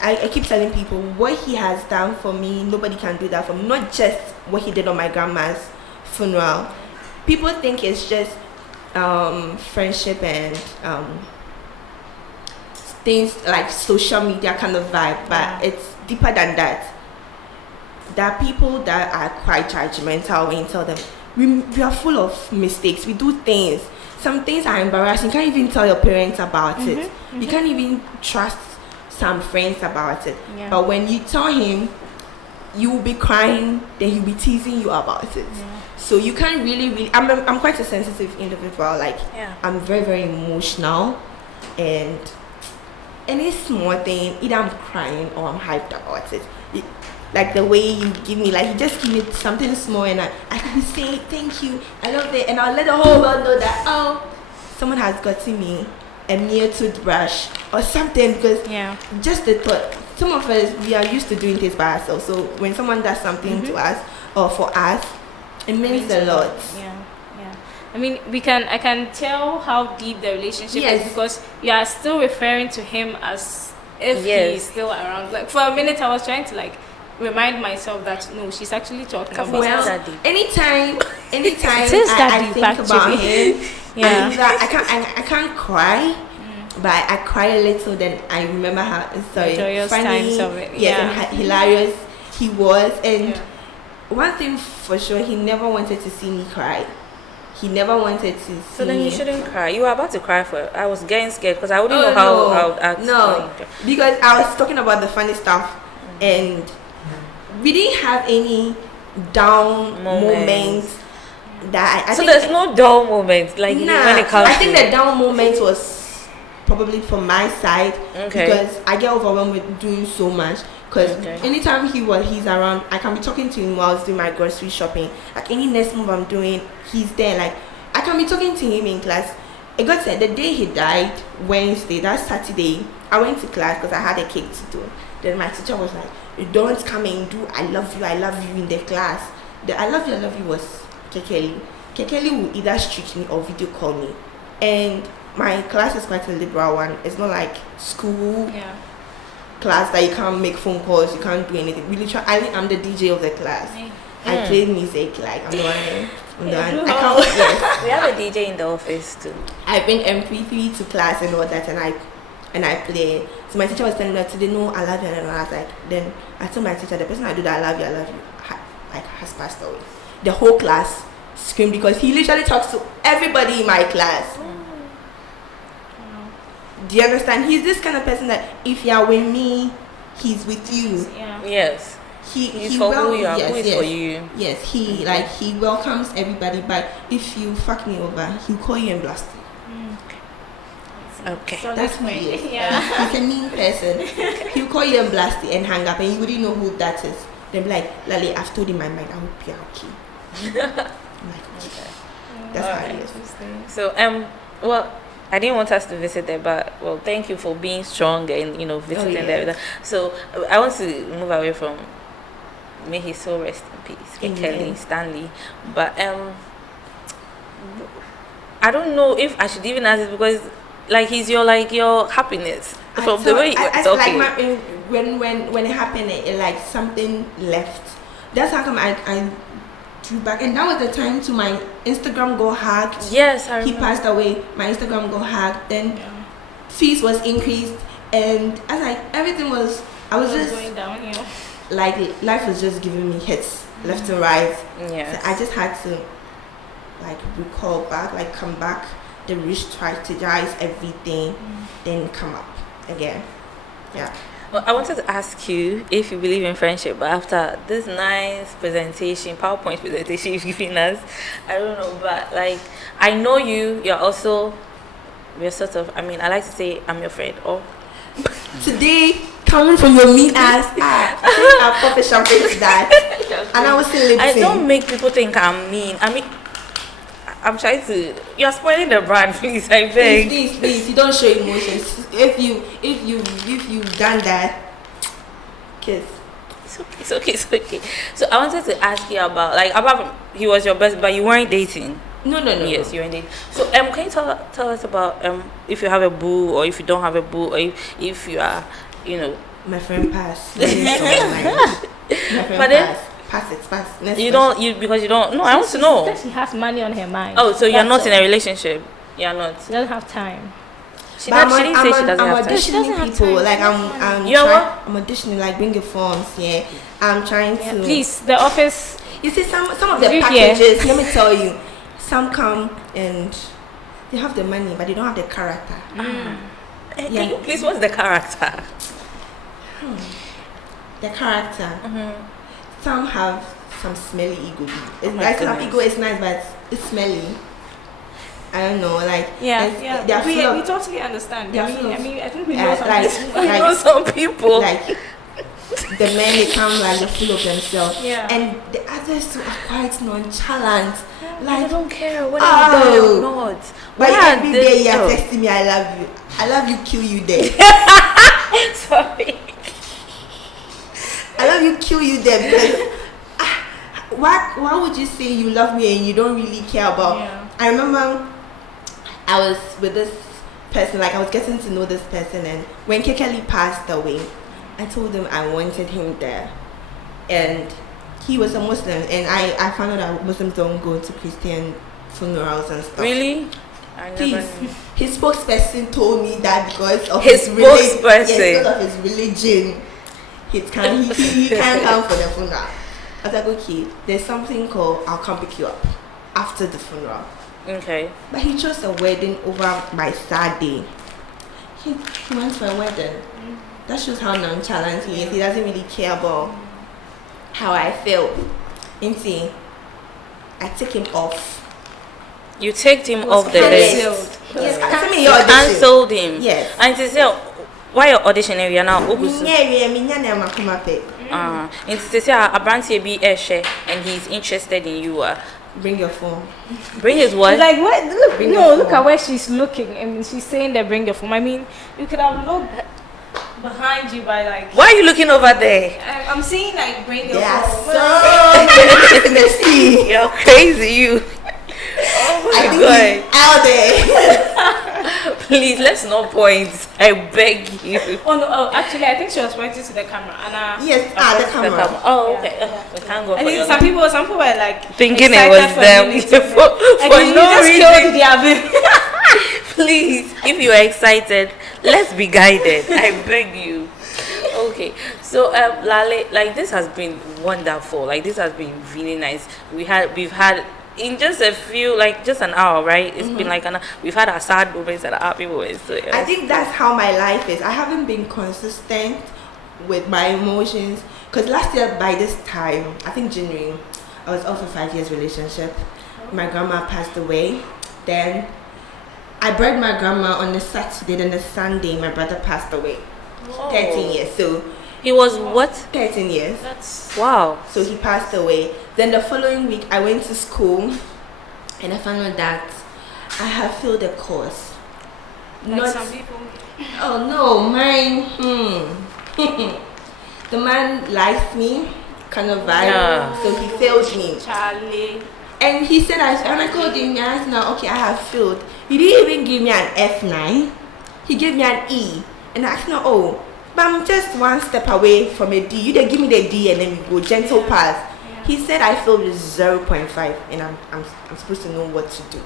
I keep telling people what he has done for me, nobody can do that for me. Not just what he did on my grandma's funeral. People think it's just friendship and things like social media kind of vibe, but it's deeper than that. There are people that are quite judgmental when you tell them, we are full of mistakes, we do things, some things are embarrassing, you can't even tell your parents about it, you can't even trust some friends about it, but when you tell him, you will be crying, then he'll be teasing you about it. So you can't really I'm quite a sensitive individual, like I'm very, very emotional, and any small thing, either I'm crying or I'm hyped about it, like the way you give me, like you just give me something small and I could be saying thank you, I love it, and I'll let the whole world know that someone has gotten me a mere toothbrush or something, because just the thought. Some of us, we are used to doing things by ourselves, so when someone does something to us or for us, it means a lot. I mean, I can tell how deep the relationship is, because you are still referring to him as if he is still around. Like for a minute, I was trying to like remind myself that no, she's actually talking about Daddy. Anytime I think about him, I can't cry, but I cry a little. Then I remember how joyous times of it. And hilarious he was. And one thing for sure, he never wanted to see me cry. He never wanted to see. So then you shouldn't cry. You were about to cry I was getting scared because I wouldn't know how I would act. No, because I was talking about the funny stuff, and we didn't have any down moments. I so there's no dull moments when it comes. I think the down moment was probably from my side, because I get overwhelmed with doing so much. Because anytime he's around, I can be talking to him while I was doing my grocery shopping. Like any next move I'm doing, he's there. Like I can be talking to him in class. It got said the day he died, Wednesday, that Saturday, I went to class because I had a cake to do. Then my teacher was like, "You don't come and do I love you in the class." The I love you was Kekeli. Kekeli will either streak me or video call me. And my class is quite a liberal one. It's not like school class that you can't make phone calls, you can't do anything. I'm the DJ of the class. I play music, like I'm the one. We have a DJ in the office too. I bring MP3 to class and all that, and I play. So my teacher was telling me today, no, I love you, and I was like, then I told my teacher, the person I do that I love you, has passed away. The whole class screamed because he literally talks to everybody in my class. Do you understand? He's this kind of person that if you are with me, he's with you. Yes. He's for who you are. Who is for you? Yes. He welcomes everybody, but if you fuck me over, he'll call you and blast you. Okay. So that's who he is. He's a mean person. He'll call you and blast you and hang up, and you wouldn't know who that is. They'll be like, Larley, I've told in my mind, I hope you're okay. I'm like, okay. That's how it is. So well, I didn't want us to visit there, but thank you for being strong and visiting there. So I want to move away from, may his soul rest in peace, Kelly Stanley. But I don't know if I should even ask this, because he's your happiness from the way you were talking. When it happened, it something left. That's how come I drew back, and that was the time to my Instagram got hacked. Yes, I remember. He passed away. My Instagram got hacked. Then fees was increased, and everything was. I was just going downhill. Life was just giving me hits left and right. Yes. So I just had to recall back, come back, then re-strategize everything, then come up again. Yeah. Well, I wanted to ask you if you believe in friendship, but after this nice PowerPoint presentation you've given us, I don't know, but I know you're also, we're sort of, I like to say I'm your friend. Today, coming from your mean ass, I think I'll pop a champagne to that. And I was still I don't make people think I'm mean. I'm trying to. You're spoiling the brand, please. I beg. Please. You don't show emotions. If you've done that, kiss. It's okay. So I wanted to ask you about apart from he was your best, but you weren't dating. No. Yes, you weren't dating. So can you tell us about if you have a boo, or if you don't have a boo, or if you are my friend passed. My friend passed. Pass. Because you don't. No, I want to know. That she has money on her mind. Oh, so you're not in a relationship. You're not. She doesn't have time. She didn't say she doesn't have time. I'm auditioning people. I'm auditioning. Bring your forms. Yeah. I'm trying to. Please, the office. You see, some of the packages. Let me tell you. Some come and they have the money, but they don't have the character. Can you please? What's the character? The character. Mm-hmm. Some have some smelly ego. Some ego is nice, but it's smelly. I don't know, we totally understand. I think we know some people. We know some people. the men, they come like they're full of themselves. Yeah. And the others too are quite nonchalant. Like, I don't care what I'm doing or not. But every day you're texting me, I love you. I love you, kill you there. Sorry. I love you, kill you there because why would you say you love me and you don't really care about? Yeah. I remember I was with this person, like I was getting to know this person, and when Kekeli passed away, I told him I wanted him there, and he was a Muslim, and I found out that Muslims don't go to Christian funerals and stuff. Really? I never knew. His spokesperson told me that because of his spokesperson. Yes, because of his religion, he can't come for the funeral. I was like, okay, there's something called I'll come pick you up after the funeral. Okay. But he chose a wedding over my sad day. He went for a wedding. That shows how nonchalant he is. He doesn't really care about how I feel. See, I took him off. You take him off the list. Yes, you cancelled him. Yes. And to say, why you're auditioning? You're now and to say, a brand and he's interested in you. Bring your phone. Bring his what? Like what? Look at where she's looking. I mean, she's saying that bring your phone. I mean, you could have looked behind you by like. Why are you looking over there? I'm seeing like bring your phone. So you're crazy, you. Oh my God. Out there. Please, let's not point. I beg you. Oh no! Oh, actually, I think she was pointing to the camera. And yes, the camera. Oh, okay. Yeah. We can't go. I think some people were like thinking it was them for no reason. Please, if you are excited, let's be guided. I beg you. Okay, so Larley, like this has been wonderful. Like this has been really nice. We've had. In just a few, like just an hour, right? It's been like we've had our sad moments and our happy moments. So, yeah. I think that's how my life is. I haven't been consistent with my emotions because last year by this time, I think January, I was off a 5 years relationship. My grandma passed away. Then I buried my grandma on the Saturday. Then the Sunday, my brother passed away. 13 years. So he was what? 13 years. That's wow. So he passed away. Then the following week, I went to school, and I found out that I have failed a course. Like some people. Oh no, mine. The man likes me, kind of vibe. Yeah. So he failed me. Charlie. And he said, and I called him, and I said, "Now, okay, I have failed." He didn't even give me an F9. He gave me an E, and I asked, "No, oh, but I'm just one step away from a D. You then give me the D, and then we go gentle pass." He said I failed with 0.5, and I'm supposed to know what to do.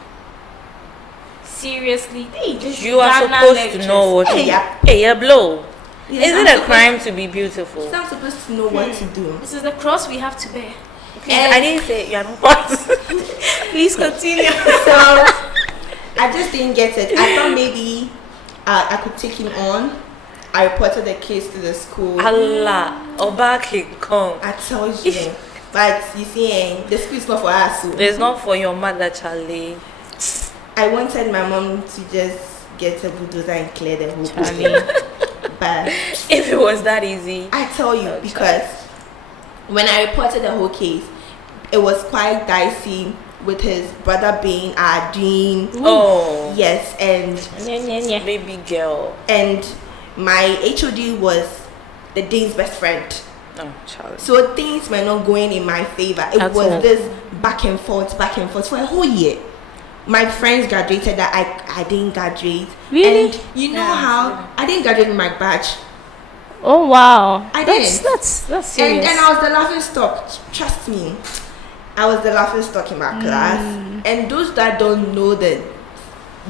Seriously, you are supposed to know what to do. Hey, blow. Is it a crime to be beautiful? I'm supposed to know what to do. This is the cross we have to bear. I didn't say you are not. Please continue. So I just didn't get it. I thought maybe I could take him on. I reported the case to the school. Allah, Obaki, come. I told you. But you see, the school is not for us. So. It's not for your mother, Charlie. I wanted my mom to just get a bulldozer and clear the whole Charlie. But if it was that easy. I tell you, because when I reported the whole case, it was quite dicey with his brother being our dean. Oh. Yes, and baby girl. And my HOD was the dean's best friend. Oh, Charlie. So things were not going in my favor. It was this back and forth for a whole year. My friends graduated that I didn't graduate. Really? And you know how I didn't graduate with my badge. Oh wow. I didn't. That's serious. And I was the laughing stock. Trust me. I was the laughing stock in my class. And those that don't know the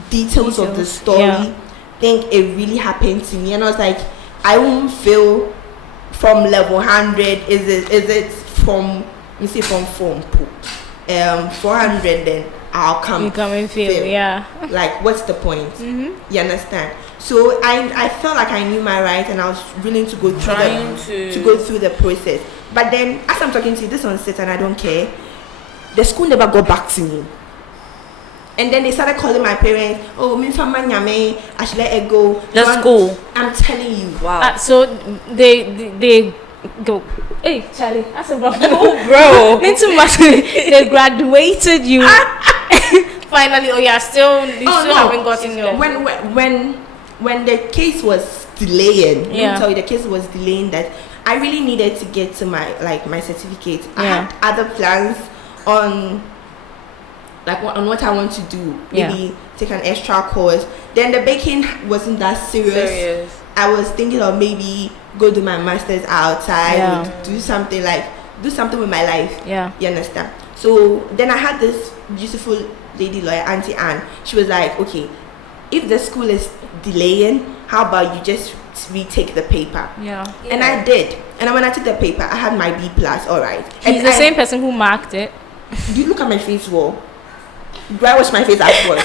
details of the story think it really happened to me. And I was like, I won't feel from level 100. Is it from 400 then I'll come and feel. Yeah. Like what's the point? You understand? So I felt like I knew my rights and I was willing to go through the process. But then as I'm talking to you, this one sits and I don't care. The school never got back to me. And then they started calling my parents. Oh, I should let it go. The school. I'm telling you. Wow. So they Go. Hey, Charlie, that's a bro. Oh, bro. Into they graduated you. Finally, you still haven't gotten your. When the case was delaying, let me tell you, the case was delaying that I really needed to get to my certificate. I had other plans on what I want to do. Maybe take an extra course. Then the baking wasn't that serious. I was thinking of maybe go do my master's outside, do something with my life. Yeah. You understand? So then I had this beautiful lady lawyer, Auntie Anne. She was like, okay, if the school is delaying, how about you just retake the paper? Yeah. And I did. And when I took the paper, I had my B+. All right. He's the same person who marked it. Do you look at my face wall? Do I wash my face afterwards?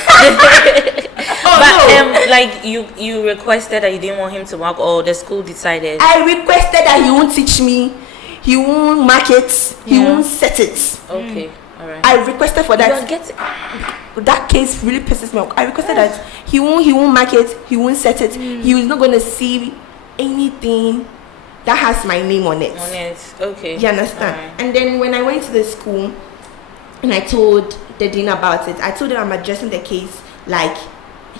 Like you requested that you didn't want him to mark, or the school decided? I requested that he won't teach me, he won't mark it, he won't set it. Okay, all right. I requested for that. That case really pisses me off. I requested that he won't mark it, he won't set it. He was not gonna see anything that has my name on it. Okay. You understand? Right. And then when I went to the school and I told the dean about it, I told him I'm addressing the case like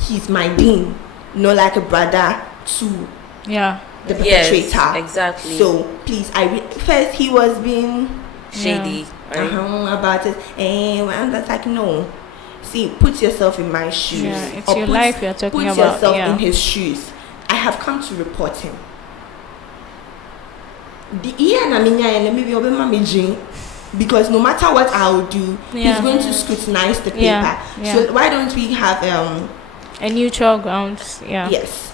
he's my dean, not like a brother to the perpetrator. Yes, exactly. So please, first he was being shady about it, and I'm just like, no. See, put yourself in my shoes. Yeah, it's your life you're talking about. Put yourself in his shoes. I have come to report him. Because no matter what I'll do, he's going to scrutinize the paper. So why don't we have a neutral ground? Yes.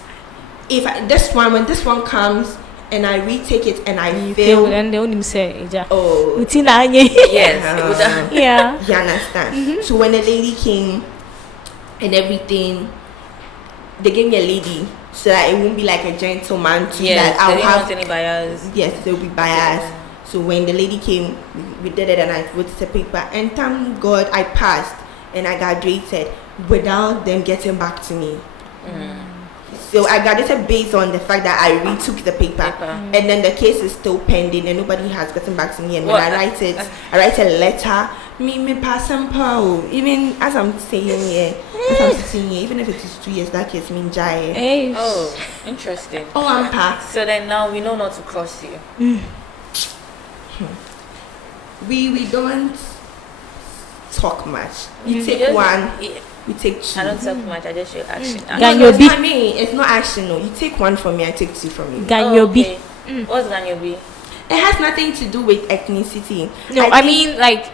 When this one comes and I retake it and I fail, and they only say, yes, you understand? So when the lady came and everything, they gave me a lady so that it won't be like a gentleman. Yes, they didn't want any bias. Yes, there will be bias. Yeah. So when the lady came, we did it and I wrote the paper, and thank God I passed and I graduated without them getting back to me. So I graduated based on the fact that I retook the paper. And then the case is still pending and nobody has gotten back to me. And when I write it, I write a letter. Me pass even as I'm saying here, as I'm sitting here, even if it is 2 years, that case means jai. Oh, interesting. Oh, I'm passed. So then now we know not to cross you. We don't talk much. You take one, we take two. I don't talk much, I just show action. It's not action, no. You take one from me, I take two from you. Okay. What's Ganyobi? It has nothing to do with ethnicity. No, I mean like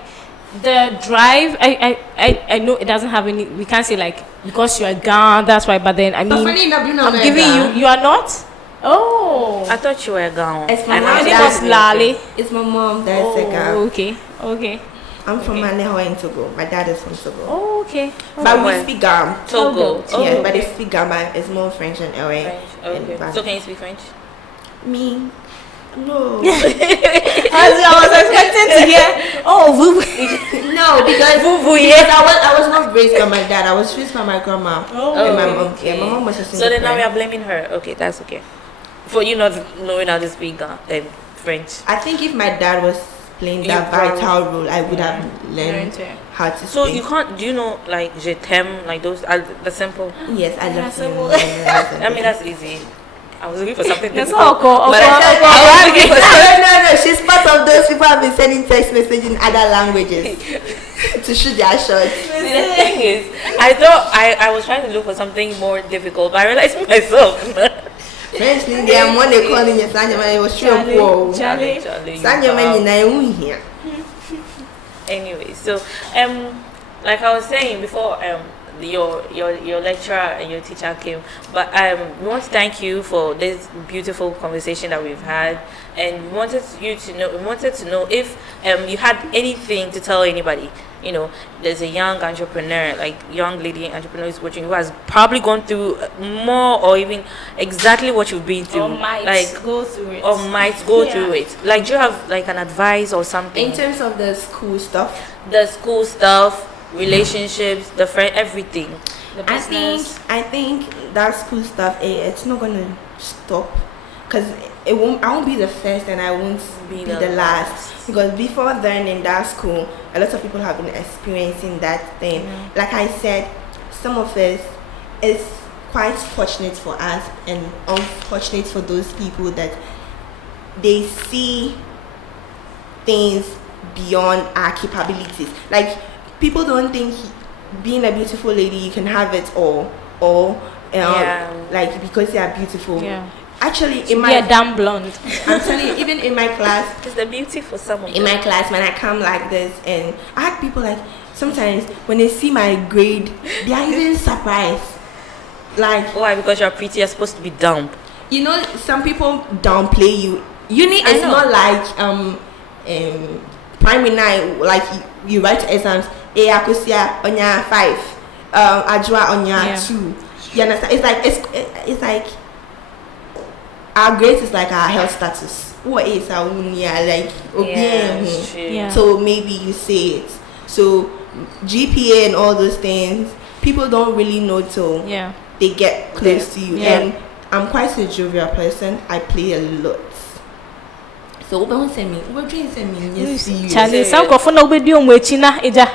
the drive. I know it doesn't have any. We can't say like because you are Ghana, that's why. But then I mean, I'm giving you. You are not. Oh, I thought you were Ghana. It's my mom. It was Larley. It's my mom. That's a Ghana. Okay. I'm from Maneho in Togo. My dad is from Togo. Oh, okay. But we speak Ghana. Togo. Yeah, but they speak Ghana. It's more French and LA. French. Okay. So can you speak French? Me? No. I was expecting to hear. Oh, no, because I was not raised by my dad. I was raised by my grandma. And my mom. Yeah, my mom was a single So then now we are blaming her. Okay, that's okay. For you not knowing how to speak French. I think if my dad was playing that vital role, I would have learned how to speak. So you can't, do you know like je t'aime, like those are the simple? Yes, I love simple. I mean that's easy. I was looking for something difficult. No, she's part of those people who have been sending text messages in other languages to shoot their shots. The thing is, I thought I was trying to look for something more difficult, but I realized myself. French, they are more they calling you Sanyaman. It was true. Charlie. Sanyaman, you. Anyway, so like I was saying before, your lecturer and your teacher came, but we want to thank you for this beautiful conversation that we've had, and we wanted to know if you had anything to tell anybody. You know, there's a young entrepreneur, like young lady entrepreneur who's watching, who has probably gone through more or even exactly what you've been through, or might go through it. Like, do you have like an advice or something in terms of the school stuff, relationships, the friend, everything, the business? I think that school stuff, it's not gonna stop, because I won't be the first and I won't be the last. Because before then in that school, a lot of people have been experiencing that thing. Like I said, some of us, it's quite fortunate for us and unfortunate for those people that they see things beyond our capabilities. Like, people don't think being a beautiful lady you can have it all, or like because you are beautiful. Actually, in my damn blonde. I'm telling you, even in my class, it's the beauty for some of in my class when I come like this, and I had people like sometimes when they see my grade, they are even surprised. Like, why? Because you're pretty, you're supposed to be dumb. You know, some people downplay you. Uni is not like primary 9, like you write exams. Akusia onya 5, Ajwa onya 2. You understand? It's like our grades is like our health status. What is our like? So maybe you say it. So GPA and all those things, people don't really know till they get close to you. And I'm quite a jovial person. I play a lot. So don't send me. What do you send me? Yes, Charlie, some coffee no be doing wechina ija.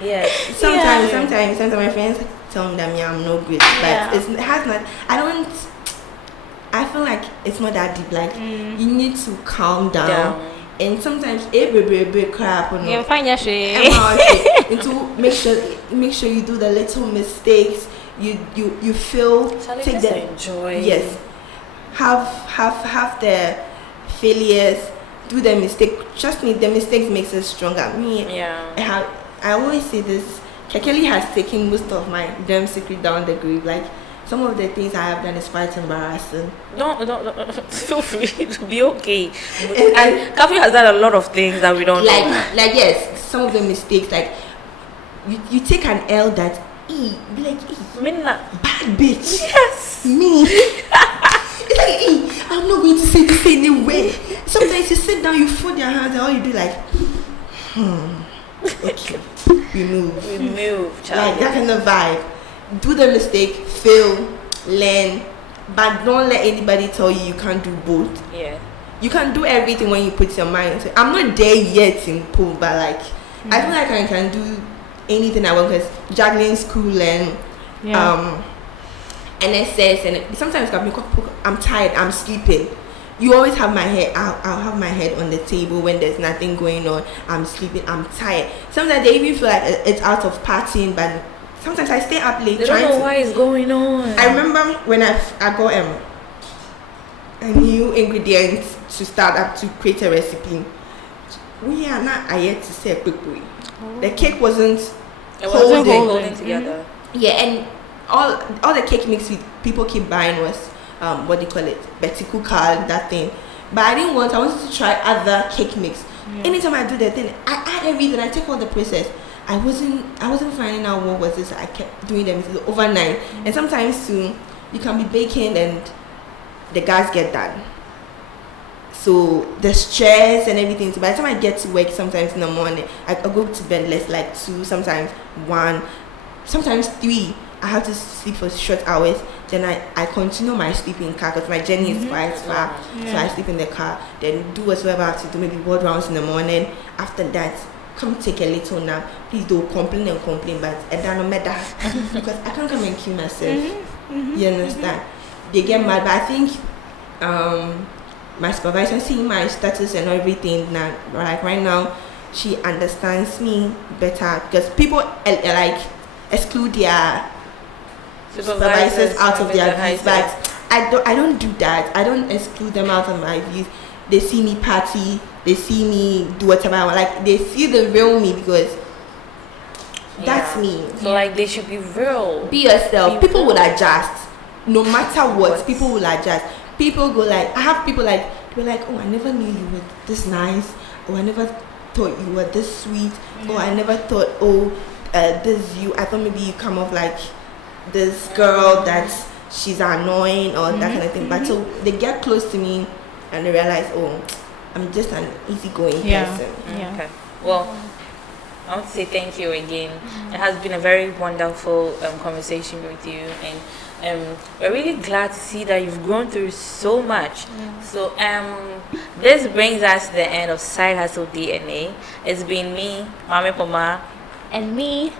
Yes. Sometimes my friends tell me that I'm no good, but it has not. I feel like it's not that deep. Like you need to calm down. And sometimes crap on into make sure you do the little mistakes. You feel take the enjoy. Yes. Have the failures, do the mistake. Trust me, the mistakes makes us stronger. I always say this. Kekeli has taken most of my damn secret down the grave. Like, some of the things I have done is quite embarrassing. No. Feel free to be okay. And Kafi has done a lot of things that we don't know. Like yes, some of the mistakes, like you take an L that be like bad bitch. Yes. Me. I'm not going to say this anyway. Sometimes you sit down, you fold your hands, and all you do like, okay, we move. Like that kind of vibe. Do the mistake, fail, learn, but don't let anybody tell you can't do both. Yeah. You can do everything when you put your mind to it. I'm not there yet in pool, but like I feel like I can do anything I want because juggling school and NSS, and sometimes I'm tired, I'm sleeping. You always have my head. I'll have my head on the table when there's nothing going on. I'm sleeping. I'm tired. Sometimes they even feel like it's out of partying, but sometimes I stay up late. They don't know why it's going on. I remember when I got a new ingredient to start up to create a recipe. We are not yet to say quickly. The cake wasn't holding together. Yeah, and all the cake mix people keep buying was what do you call it, Betty Cooker, that thing. But I wanted to try other cake mix. Anytime I do that thing, I add everything, I take all the process. I wasn't finding out what was this. I kept doing them overnight. And sometimes too, you can be baking and the gas get done. So the stress and everything. So by the time I get to work sometimes in the morning, I go to bed less, like 2, sometimes 1, sometimes 3. I have to sleep for short hours. Then I continue my sleep in car because my journey is quite far. So I sleep in the car. Then do whatever I have to do. Maybe walk rounds in the morning. After that, come take a little nap. Please don't complain, but I don't matter because I can't come and kill myself. You understand? They get mad, but I think my supervisor seeing my status and everything now, like right now, she understands me better because people like exclude their supervisors out of their views, but I don't do that. I don't exclude them out of my views. They see me party, they see me do whatever I want. Like they see the real me because that's me. So like they should be real. Be yourself. People will adjust. No matter what, people will adjust. People go like, I have people like, they're like, oh, I never knew you were this nice. Oh, I never thought you were this sweet. Oh, I never thought, this you. I thought maybe you come off like this girl that she's annoying or that kind of thing. But so they get close to me and they realize, oh, I'm just an easygoing person. Okay. Well, I want to say thank you again. It has been a very wonderful conversation with you, and we're really glad to see that you've grown through so much. So this brings us to the end of Syde Hassle DNA. It's been me, Mami Poma, and me,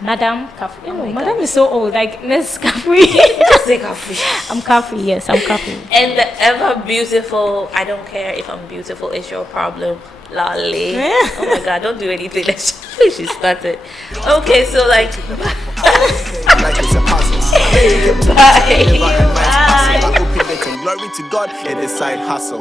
Madam Kafri. Oh, Madam is so old, like Miss Kafri. Just say Kafri. I'm Kafri, yes, I'm Kafri. And the ever beautiful, I don't care if I'm beautiful, it's your problem, Larley. Oh my God, don't do anything that she started. Okay, so like it's a puzzle. bye. Bye. Glory to God, it is Syde Hassle.